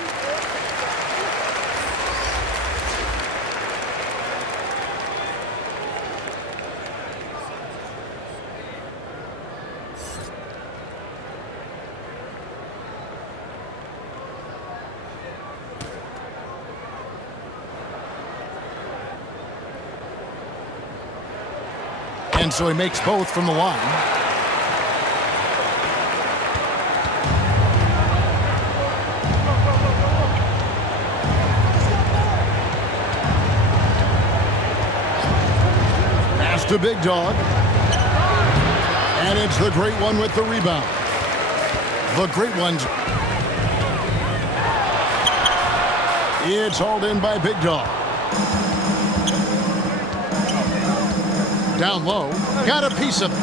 And so he makes both from the line. To Big Dog. And it's the great one with the rebound. The great ones. It's hauled in by Big Dog. Down low. Got a piece of it.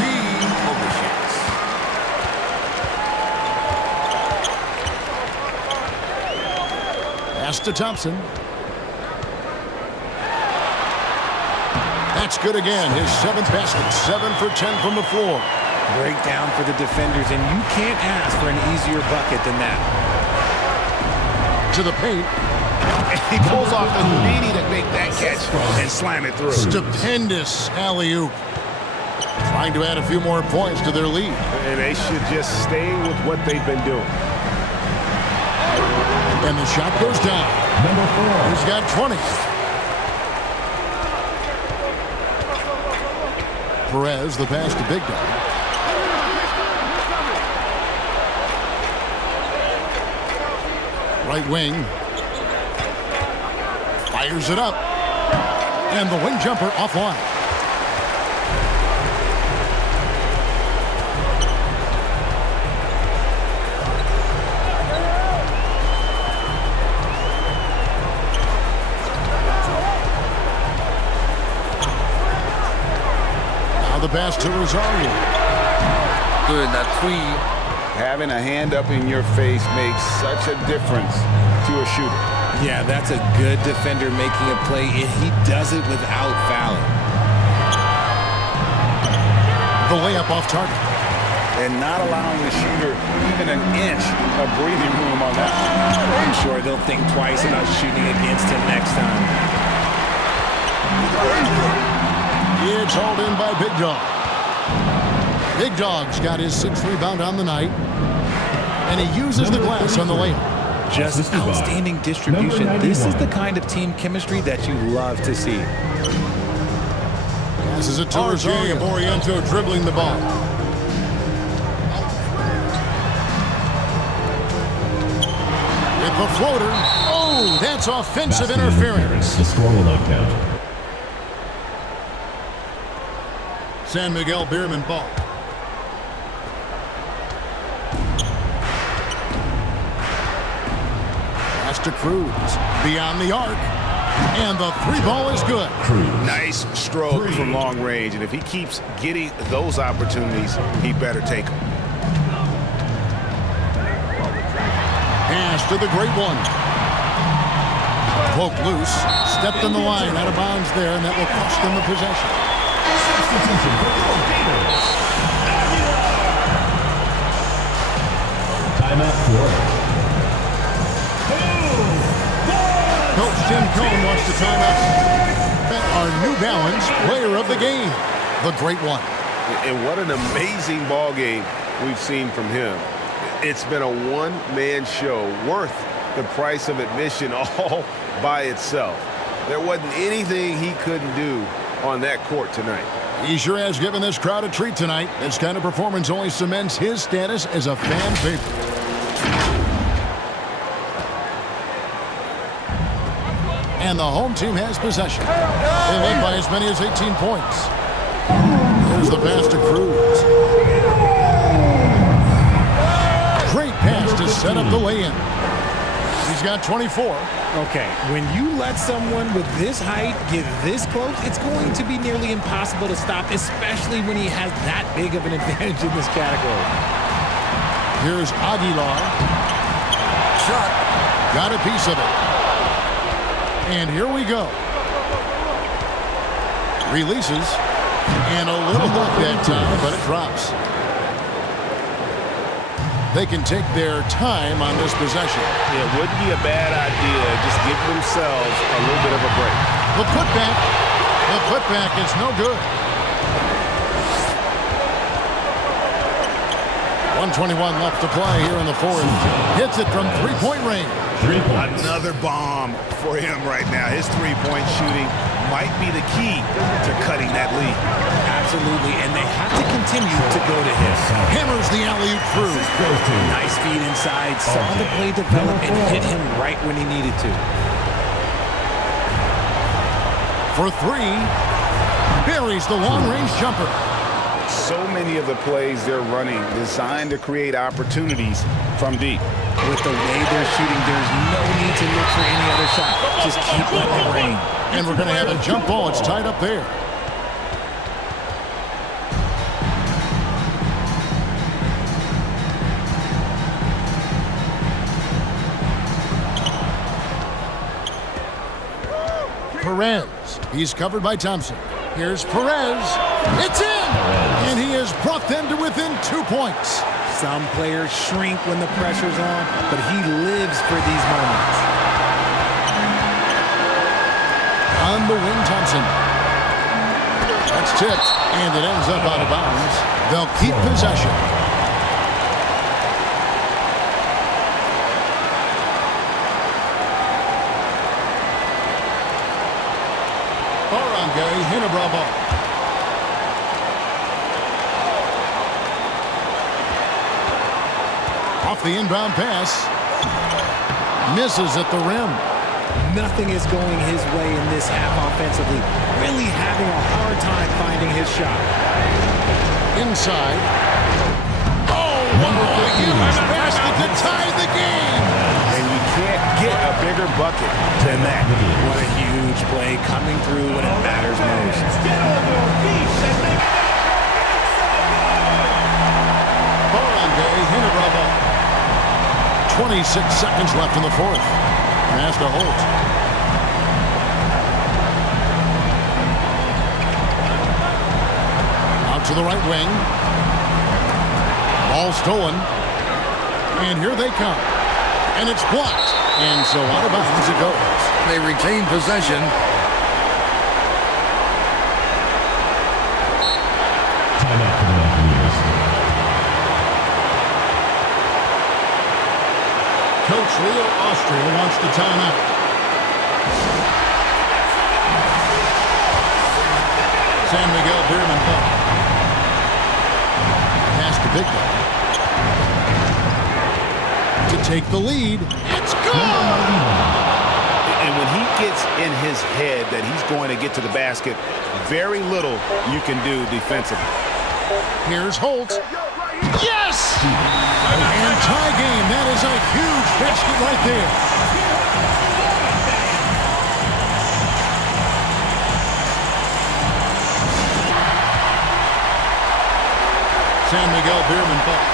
He overshoots. Pass to Thompson. That's good again. His 7th basket. 7 for 10 from the floor. Breakdown for the defenders, and you can't ask for an easier bucket than that. To the paint. He pulls off the Houdini to make that catch and slam it through. Stupendous alley-oop. Trying to add a few more points to their lead. And they should just stay with what they've been doing. And the shot goes down. Number 4. He's got 20. Perez, the pass to Big Dog. Right wing. Fires it up. And the wing jumper offline. The pass to Rosario. Good, that 3. Having a hand up in your face makes such a difference to a shooter. Yeah, that's a good defender making a play, and he does it without fouling. The layup off target. And not allowing the shooter even an inch of breathing room on that. I'm sure they'll think twice about shooting against him next time. It's hauled in by Big Dog. Big Dog's got his 6th rebound on the night. And he uses the glass on the layup. Just outstanding distribution. This is the kind of team chemistry that you love to see. Passes it to Rosario. Borriento dribbling the ball. With the floater. Oh! Oh, that's offensive interference. The score will not count. San Miguel BEERMEN ball. Pass to Cruz. Beyond the arc. And the three ball is good. Nice stroke from long range. And if he keeps getting those opportunities, he better take them. Pass to the great one. Poked loose. Stepped in the line. Out of bounds there. And that will cost them the possession. Timeout for Coach Jim Cohn wants to time out our New Balance player of the game, the great one. And what an amazing ball game we've seen from him. It's been a one-man show worth the price of admission all by itself. There wasn't anything he couldn't do on that court tonight. He sure has given this crowd a treat tonight. This kind of performance only cements his status as a fan favorite. And the home team has possession. They lead by as many as 18 points. There's the pass to Cruz. Great pass to set up the lay-in. He's got 24. Okay, when you let someone with this height get this close, it's going to be nearly impossible to stop, especially when he has that big of an advantage in this category. Here's Aguilar. Shot. Got a piece of it. And here we go. Releases. And a little luck that time, but it drops. They can take their time on this possession. It wouldn't be a bad idea. Just give themselves a little bit of a break. The putback is no good. 1:21 left to play here in the fourth. Hits it from three-point range. 3 points. Another bomb for him right now. His three-point shooting might be the key to cutting that lead. Absolutely, and they have to continue to go to him. Hammers the alley-oop through. Nice feed inside, saw the play develop and hit him right when he needed to. For three, buries the long-range jumper. So many of the plays they're running designed to create opportunities from deep. With the way they're shooting, there's no need to look for any other shot. Just keep letting it rain. And we're going to have a jump ball. It's tied up there. Perez. He's covered by Thompson. Here's Perez. It's in! And he has brought them to within 2 points. Some players shrink when the pressure's on, but he lives for these moments. On the wing, Thompson. That's tipped, and it ends up out of bounds. They'll keep possession. Barangay, Ginebra ball. Off the inbound pass. Misses at the rim. Nothing is going his way in this half offensively. Really having a hard time finding his shot. Inside. Oh, what a huge basket to tie the game. And you can't get a bigger bucket than that. What a huge play coming through when it matters most. Barangay, Ginebra ball. 26 seconds left in the fourth. Pass to Holt. Out to the right wing. Ball stolen. And here they come. And it's blocked. And so out of bounds it goes. They retain possession. Timeout for the Buccaneers. Coach Leo Austria wants to time out. San Miguel BEERMEN ball. Pass to Big Guy. To take the lead. It's good! gets in his head that he's going to get to the basket, very little you can do defensively. Here's Holt. Yes! And tie game. That is a huge basket right there. San Miguel BEERMEN ball.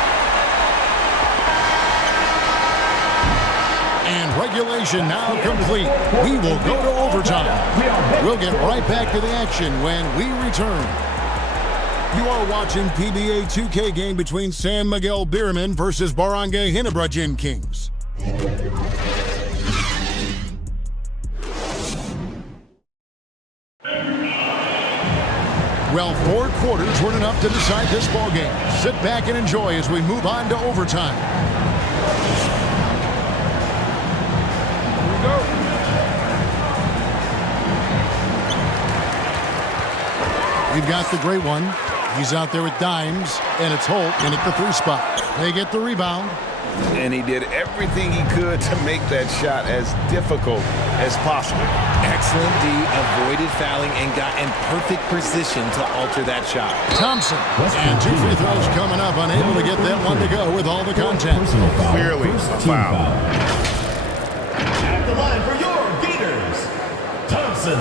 And regulation now complete. We will go to overtime. We'll get right back to the action when we return. You are watching PBA 2K game between San Miguel BEERMEN versus Barangay Ginebra Kings. Well, 4 quarters weren't enough to decide this ball game. Sit back and enjoy as we move on to overtime. Here we go. We've got the great one. He's out there with dimes, and it's Holt in at the 3 spot. They get the rebound. And he did everything he could to make that shot as difficult as possible. Excellent D, avoided fouling and got in perfect position to alter that shot. Thompson, and 2 free throws coming up, unable to get that one to go with all the contact. Clearly a foul. At the line for your beaters, Thompson.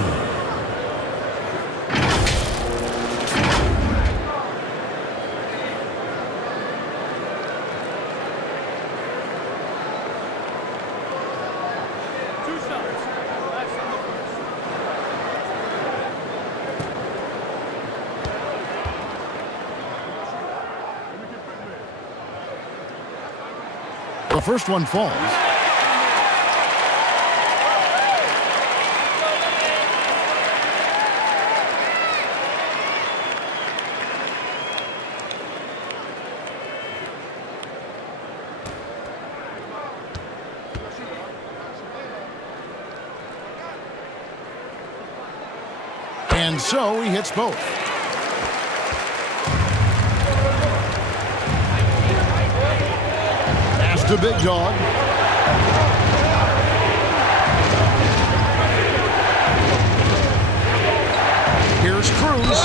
The first one falls. And so he hits both. The big dog. Here's Cruz.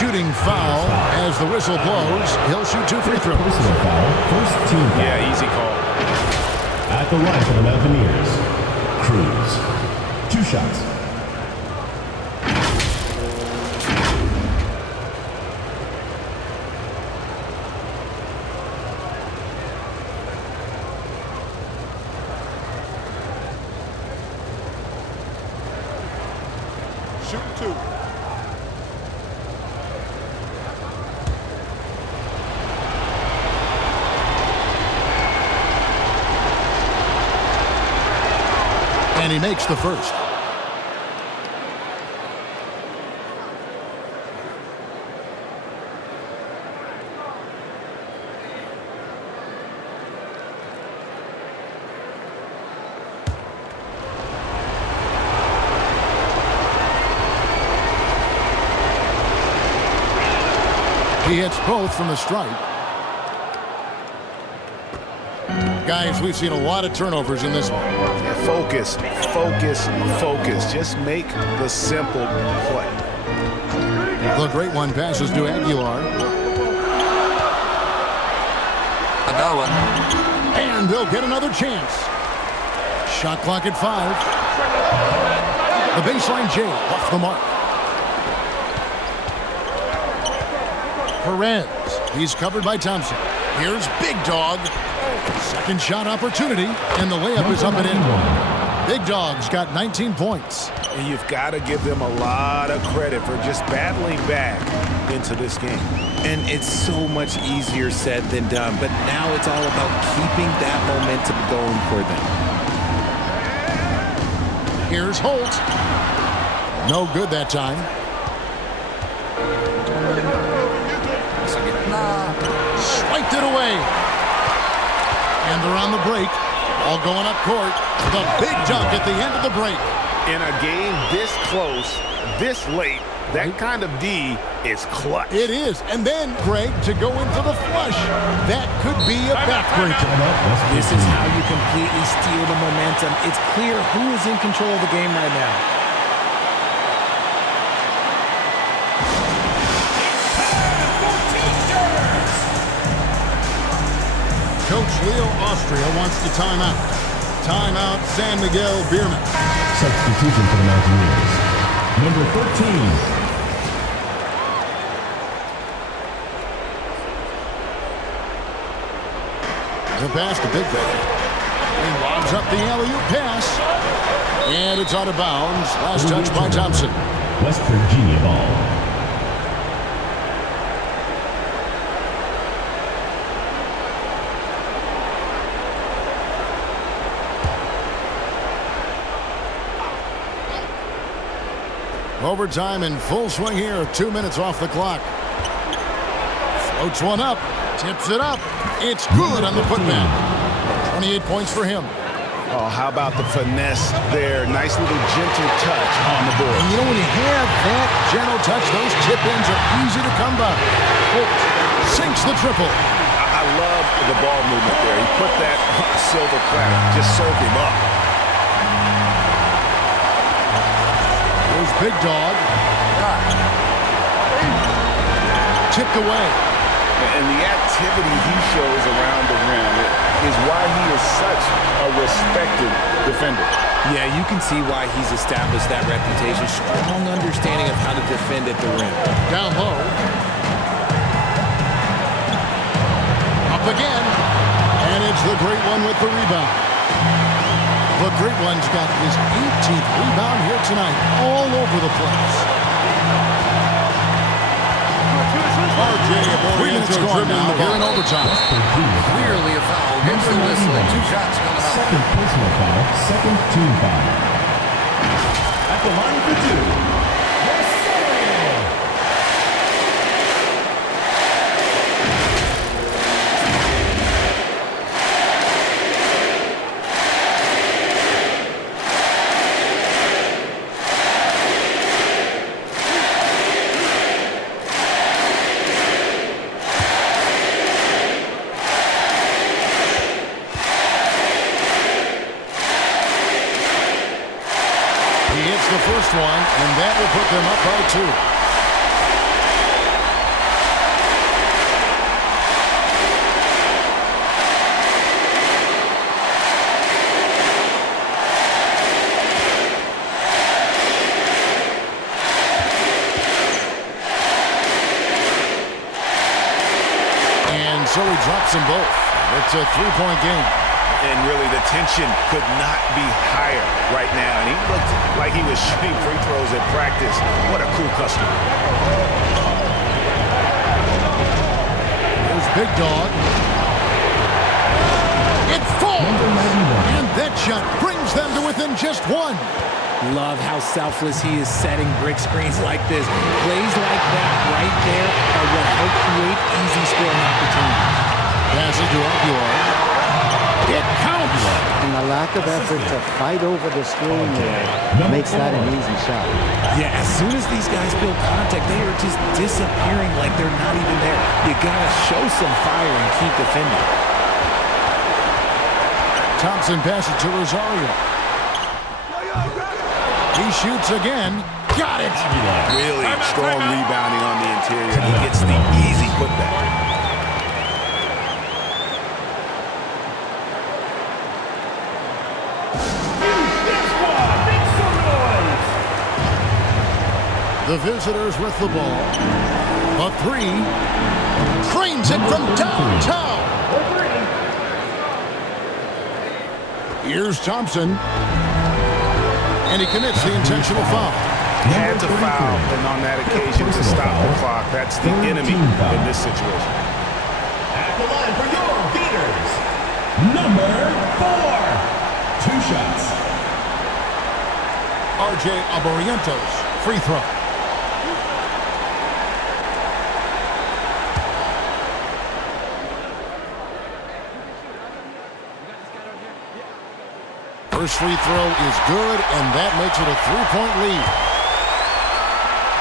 Shooting foul as the whistle blows. He'll shoot 2 free throws. Personal foul, first team foul. Yeah, easy call. At the line for the Mountaineers, Cruz. 2 shots. Shoot 2. And he makes the first. He hits both from the stripe. Guys, we've seen a lot of turnovers in this one. Focus, focus, focus. Just make the simple play. The great one passes to Aguilar. Another one. And they'll get another chance. Shot clock at 5. The baseline J off the mark. Perez. He's covered by Thompson. Here's Big Dog. Second shot opportunity, and the layup is up and in. Big Dog's got 19 points. And you've got to give them a lot of credit for just battling back into this game. And it's so much easier said than done, but now it's all about keeping that momentum going for them. Here's Holt. No good that time. Swiped it away. And they're on the break. All going up court. The big dunk at the end of the break. In a game this close, this late, That kind of D is clutch. It is. And then, Greg, to go in for the flush. That could be a backbreaker. This is how you completely steal the momentum. It's clear who is in control of the game right now. Coach Leo Austria wants to time out. Timeout, San Miguel BEERMEN. Substitution for the Mountaineers. Number 13. The pass to Big Ben. He lobs up the alley-oop pass. And it's out of bounds. Last touch by Thompson. West Virginia ball. Overtime in full swing here. 2 minutes off the clock. Floats one up. Tips it up. It's good on the putback. 28 points for him. Oh, how about the finesse there? Nice little gentle touch on the board. And you know, when you have that gentle touch, those chip-ins are easy to come by. Sinks the triple. I love the ball movement there. He put that on a silver platter. Just served him up. There's Big Dog. Tipped away. And the activity he shows around the rim is why he is such a respected defender. Yeah, you can see why he's established that reputation. Strong understanding of how to defend at the rim. Down low. Up again. And it's the Great One with the rebound. The Great One's got his 18th rebound here tonight. All over the place. BRGY 3 minutes gone now here in overtime. Clearly a foul. Gets the whistle and 2 shots coming up. Second personal foul, second team foul. At the line for 2. First one, and that will put them up by 2. And so he drops them both. It's a 3-point game. And really, the tension could not be higher right now. And he looked like he was shooting free throws at practice. What a cool customer. There's Big Dog. It falls! And that shot brings them to within just 1. Love how selfless he is setting brick screens like this. Plays like that right there are what help create easy scoring opportunities. Passes to Aguilar. It counts! And the lack of effort to fight over the screen there makes that an easy shot. Yeah, as soon as these guys build contact, they are just disappearing like they're not even there. You gotta show some fire and keep defending. Thompson passes to Rosario. He shoots again. Got it! Really strong rebounding on the interior. He gets the easy putback. The visitors with the ball. A 3. Trains it from downtown. Here's Thompson. And he commits the intentional foul. He had to foul, and on that occasion to stop the clock. That's the enemy in this situation. At the line for your Gators, number 4. 2 shots. RJ Aborientos, free throw. First free throw is good, and that makes it a 3-point lead.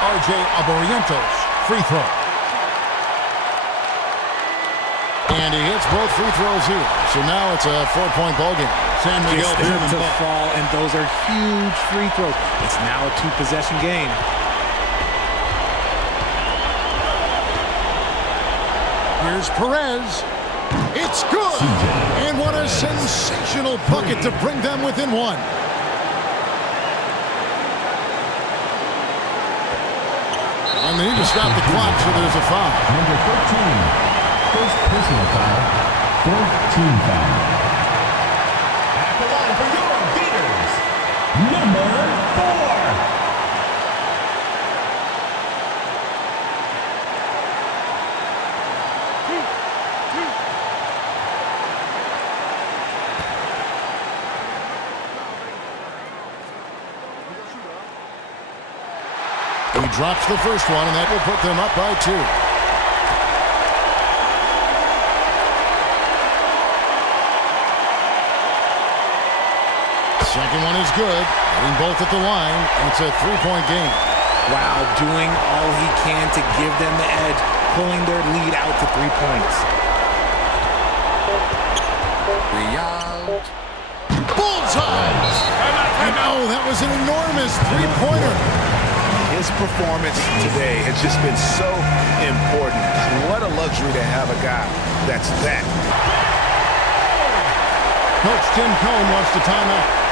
RJ Aborientos free throw. And he hits both free throws here. So now it's a 4-point ball game. San Miguel Gets to fall, and those are huge free throws. It's now a 2-possession game. Here's Perez. It's good. And what a sensational bucket to bring them within one. And they need to stop the clock, so there's a foul. Number 13. First personal foul. 4th team foul. At the line for your beaters, number 4. He drops the first one, and that will put them up by 2. Second one is good. Hitting both at the line. It's a 3-point game. Wow, doing all he can to give them the edge, pulling their lead out to 3 points. Beyond. Bullseye! And oh, that was an enormous 3-pointer. His performance today has just been so important. What a luxury to have a guy that's that. Coach Tim Cohn wants to time out.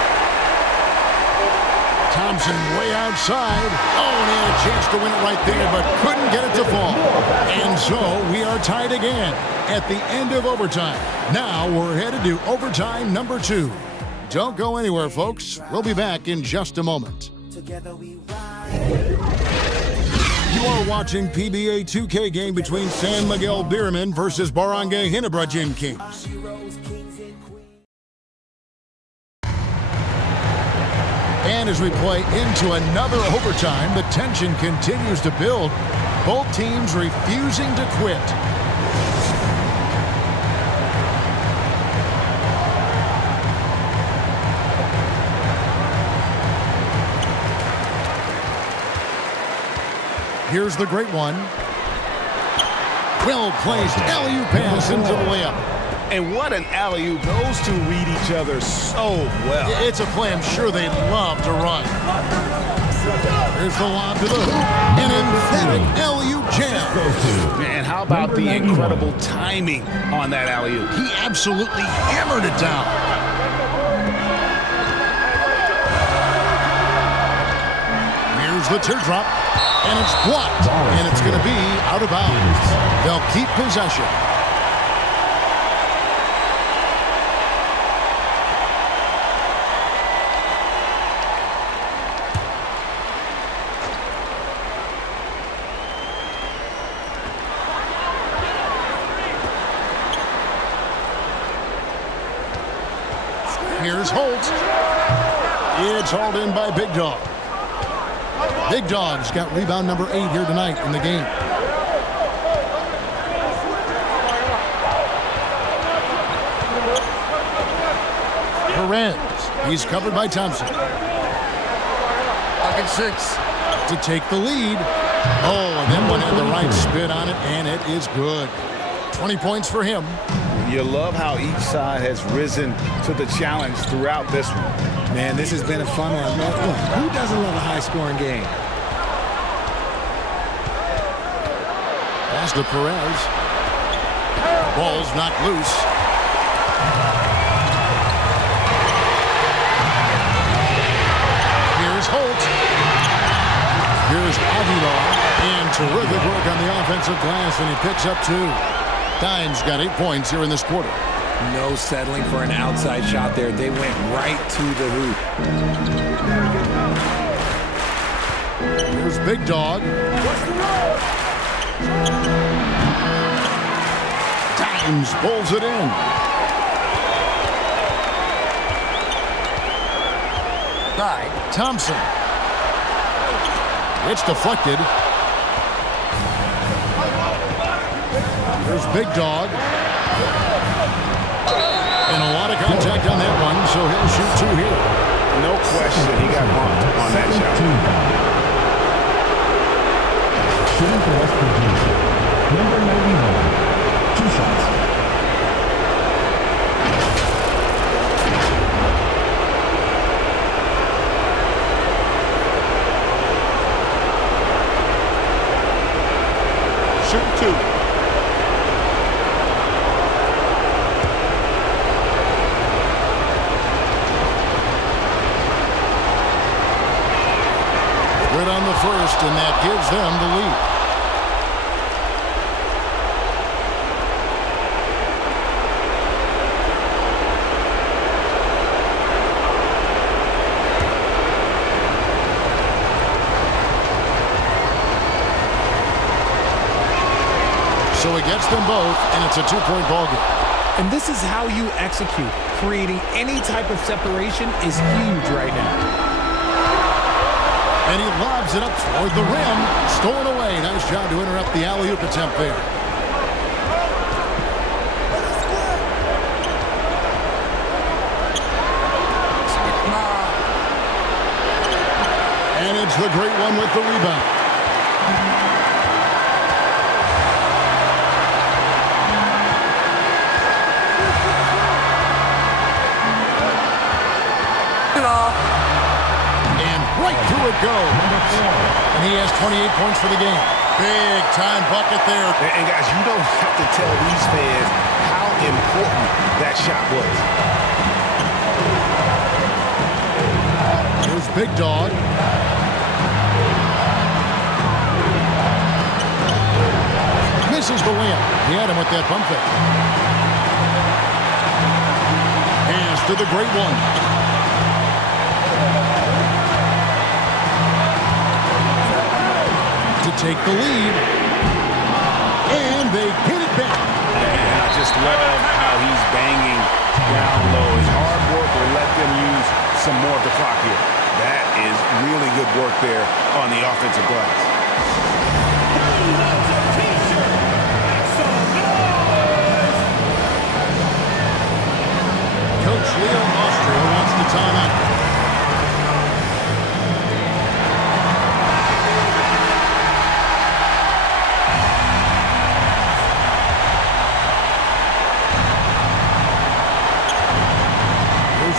Thompson way outside. Oh, and he had a chance to win it right there, but couldn't get it to fall. And so we are tied again at the end of overtime. Now we're headed to overtime number 2. Don't go anywhere, folks. We'll be back in just a moment. You are watching PBA 2K game between San Miguel BEERMEN versus Barangay Ginebra Gym Kings. And as we play into another overtime, the tension continues to build. Both teams refusing to quit. Here's the great one. Well-placed alley-oop pass into the layup. And what an alley-oop. Those two read each other so well. It's a play I'm sure they love to run. Here's the lob to the hoop. An emphatic alley-oop jam. And how about the incredible timing on that alley-oop? He absolutely hammered it down. Here's the teardrop. And it's blocked. And it's going to be out of bounds. They'll keep possession. Here's Holt. It's hauled in by Big Dog. Big Dog's got rebound number 8 here tonight in the game. Perez. He's covered by Thompson. Pocket 6. To take the lead. Oh, and then one had the right spin on it, and it is good. 20 points for him. You love how each side has risen to the challenge throughout this one. Man, this has been a fun one. Look, who doesn't love a high-scoring game? Pass to Perez. Ball's knocked loose. Here's Holt. Here's Aguilar. And terrific work on the offensive glass, and he picks up 2. Dimes got 8 points here in this quarter. No settling for an outside shot there. They went right to the hoop. Here's Big Dog. Dimes pulls it in. Thompson. It's deflected. There's Big Dog. And a lot of contact on that one, so he'll shoot 2 here. No question he got bumped on that shot. Shooting for West Virginia. Number 91. 2 shots. Shoot 2. Good on the first, and that gives them the lead. So he gets them both, and it's a 2-point ball game. And this is how you execute. Creating any type of separation is huge right now. And he lobs it up toward the rim. Stolen away. Nice job to interrupt the alley-oop attempt there. And it's the great one with the rebound. Right through it goes. And he has 28 points for the game. Big time bucket there. And guys, you don't have to tell these fans how important that shot was. Here's Big Dog. Misses the layup. He had him with that pump fake. Pass to the great one. To take the lead, and they get it back. And I just love how he's banging down low. His hard work will let them use some more of the clock here. That is really good work there on the offensive glass. Coach Leo Austria wants the timeout.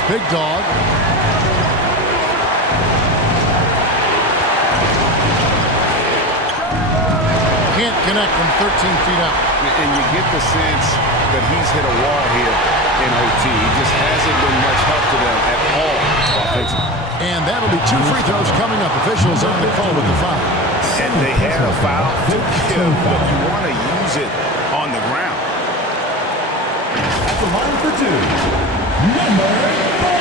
Big Dog. Can't connect from 13 feet out. And you get the sense that he's hit a wall here in OT. He just hasn't been much help to them at all offensively. And that'll be 2 free throws coming up. Officials on the call with the foul. And they had a foul to give, but you want to use it on the ground. At the line for 2. Number 4.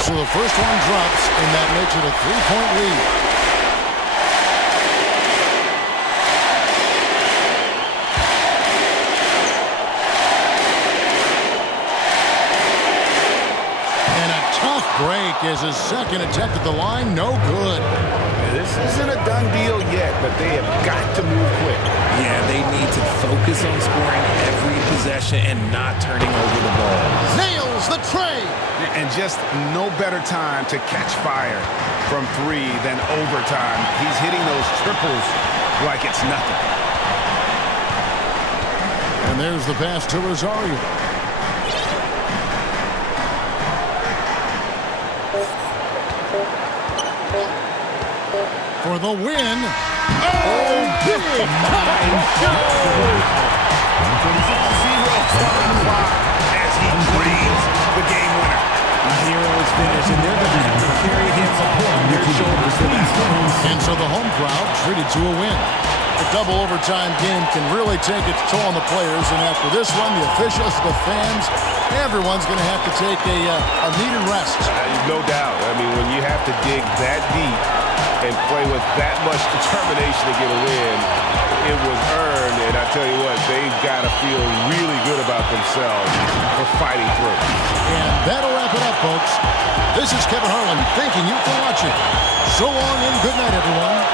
So the first one drops, and that makes it a 3-point lead. And a tough break as his second attempt at the line, no good. This isn't a done deal yet, but they have got to move quick. Yeah, they need to focus on scoring every possession and not turning over the ball. Nails the tray. And just no better time to catch fire from 3 than overtime. He's hitting those triples like it's nothing. And there's the pass to Rosario. For the win. Oh, big time shot. As he drains the game winner. Heroes finish, and they're going to have to carry him on their shoulders. And so the home crowd treated to a win. The double overtime game can really take its toll on the players, and after this one, the officials, the fans, everyone's going to have to take a needed rest. No doubt. I mean, when you have to dig that deep and play with that much determination to get a win, it was earned, and I tell you what, they've got to feel really good about themselves for fighting through. And that'll wrap it up, folks. This is Kevin Harlan thanking you for watching. So long and good night, everyone.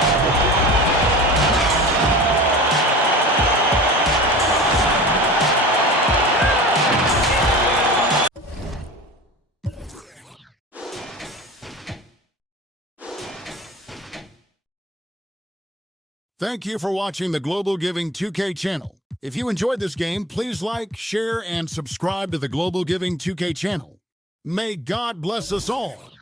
Thank you for watching the Global Giving 2K channel. If you enjoyed this game, please like, share, and subscribe to the Global Giving 2K channel. May God bless us all.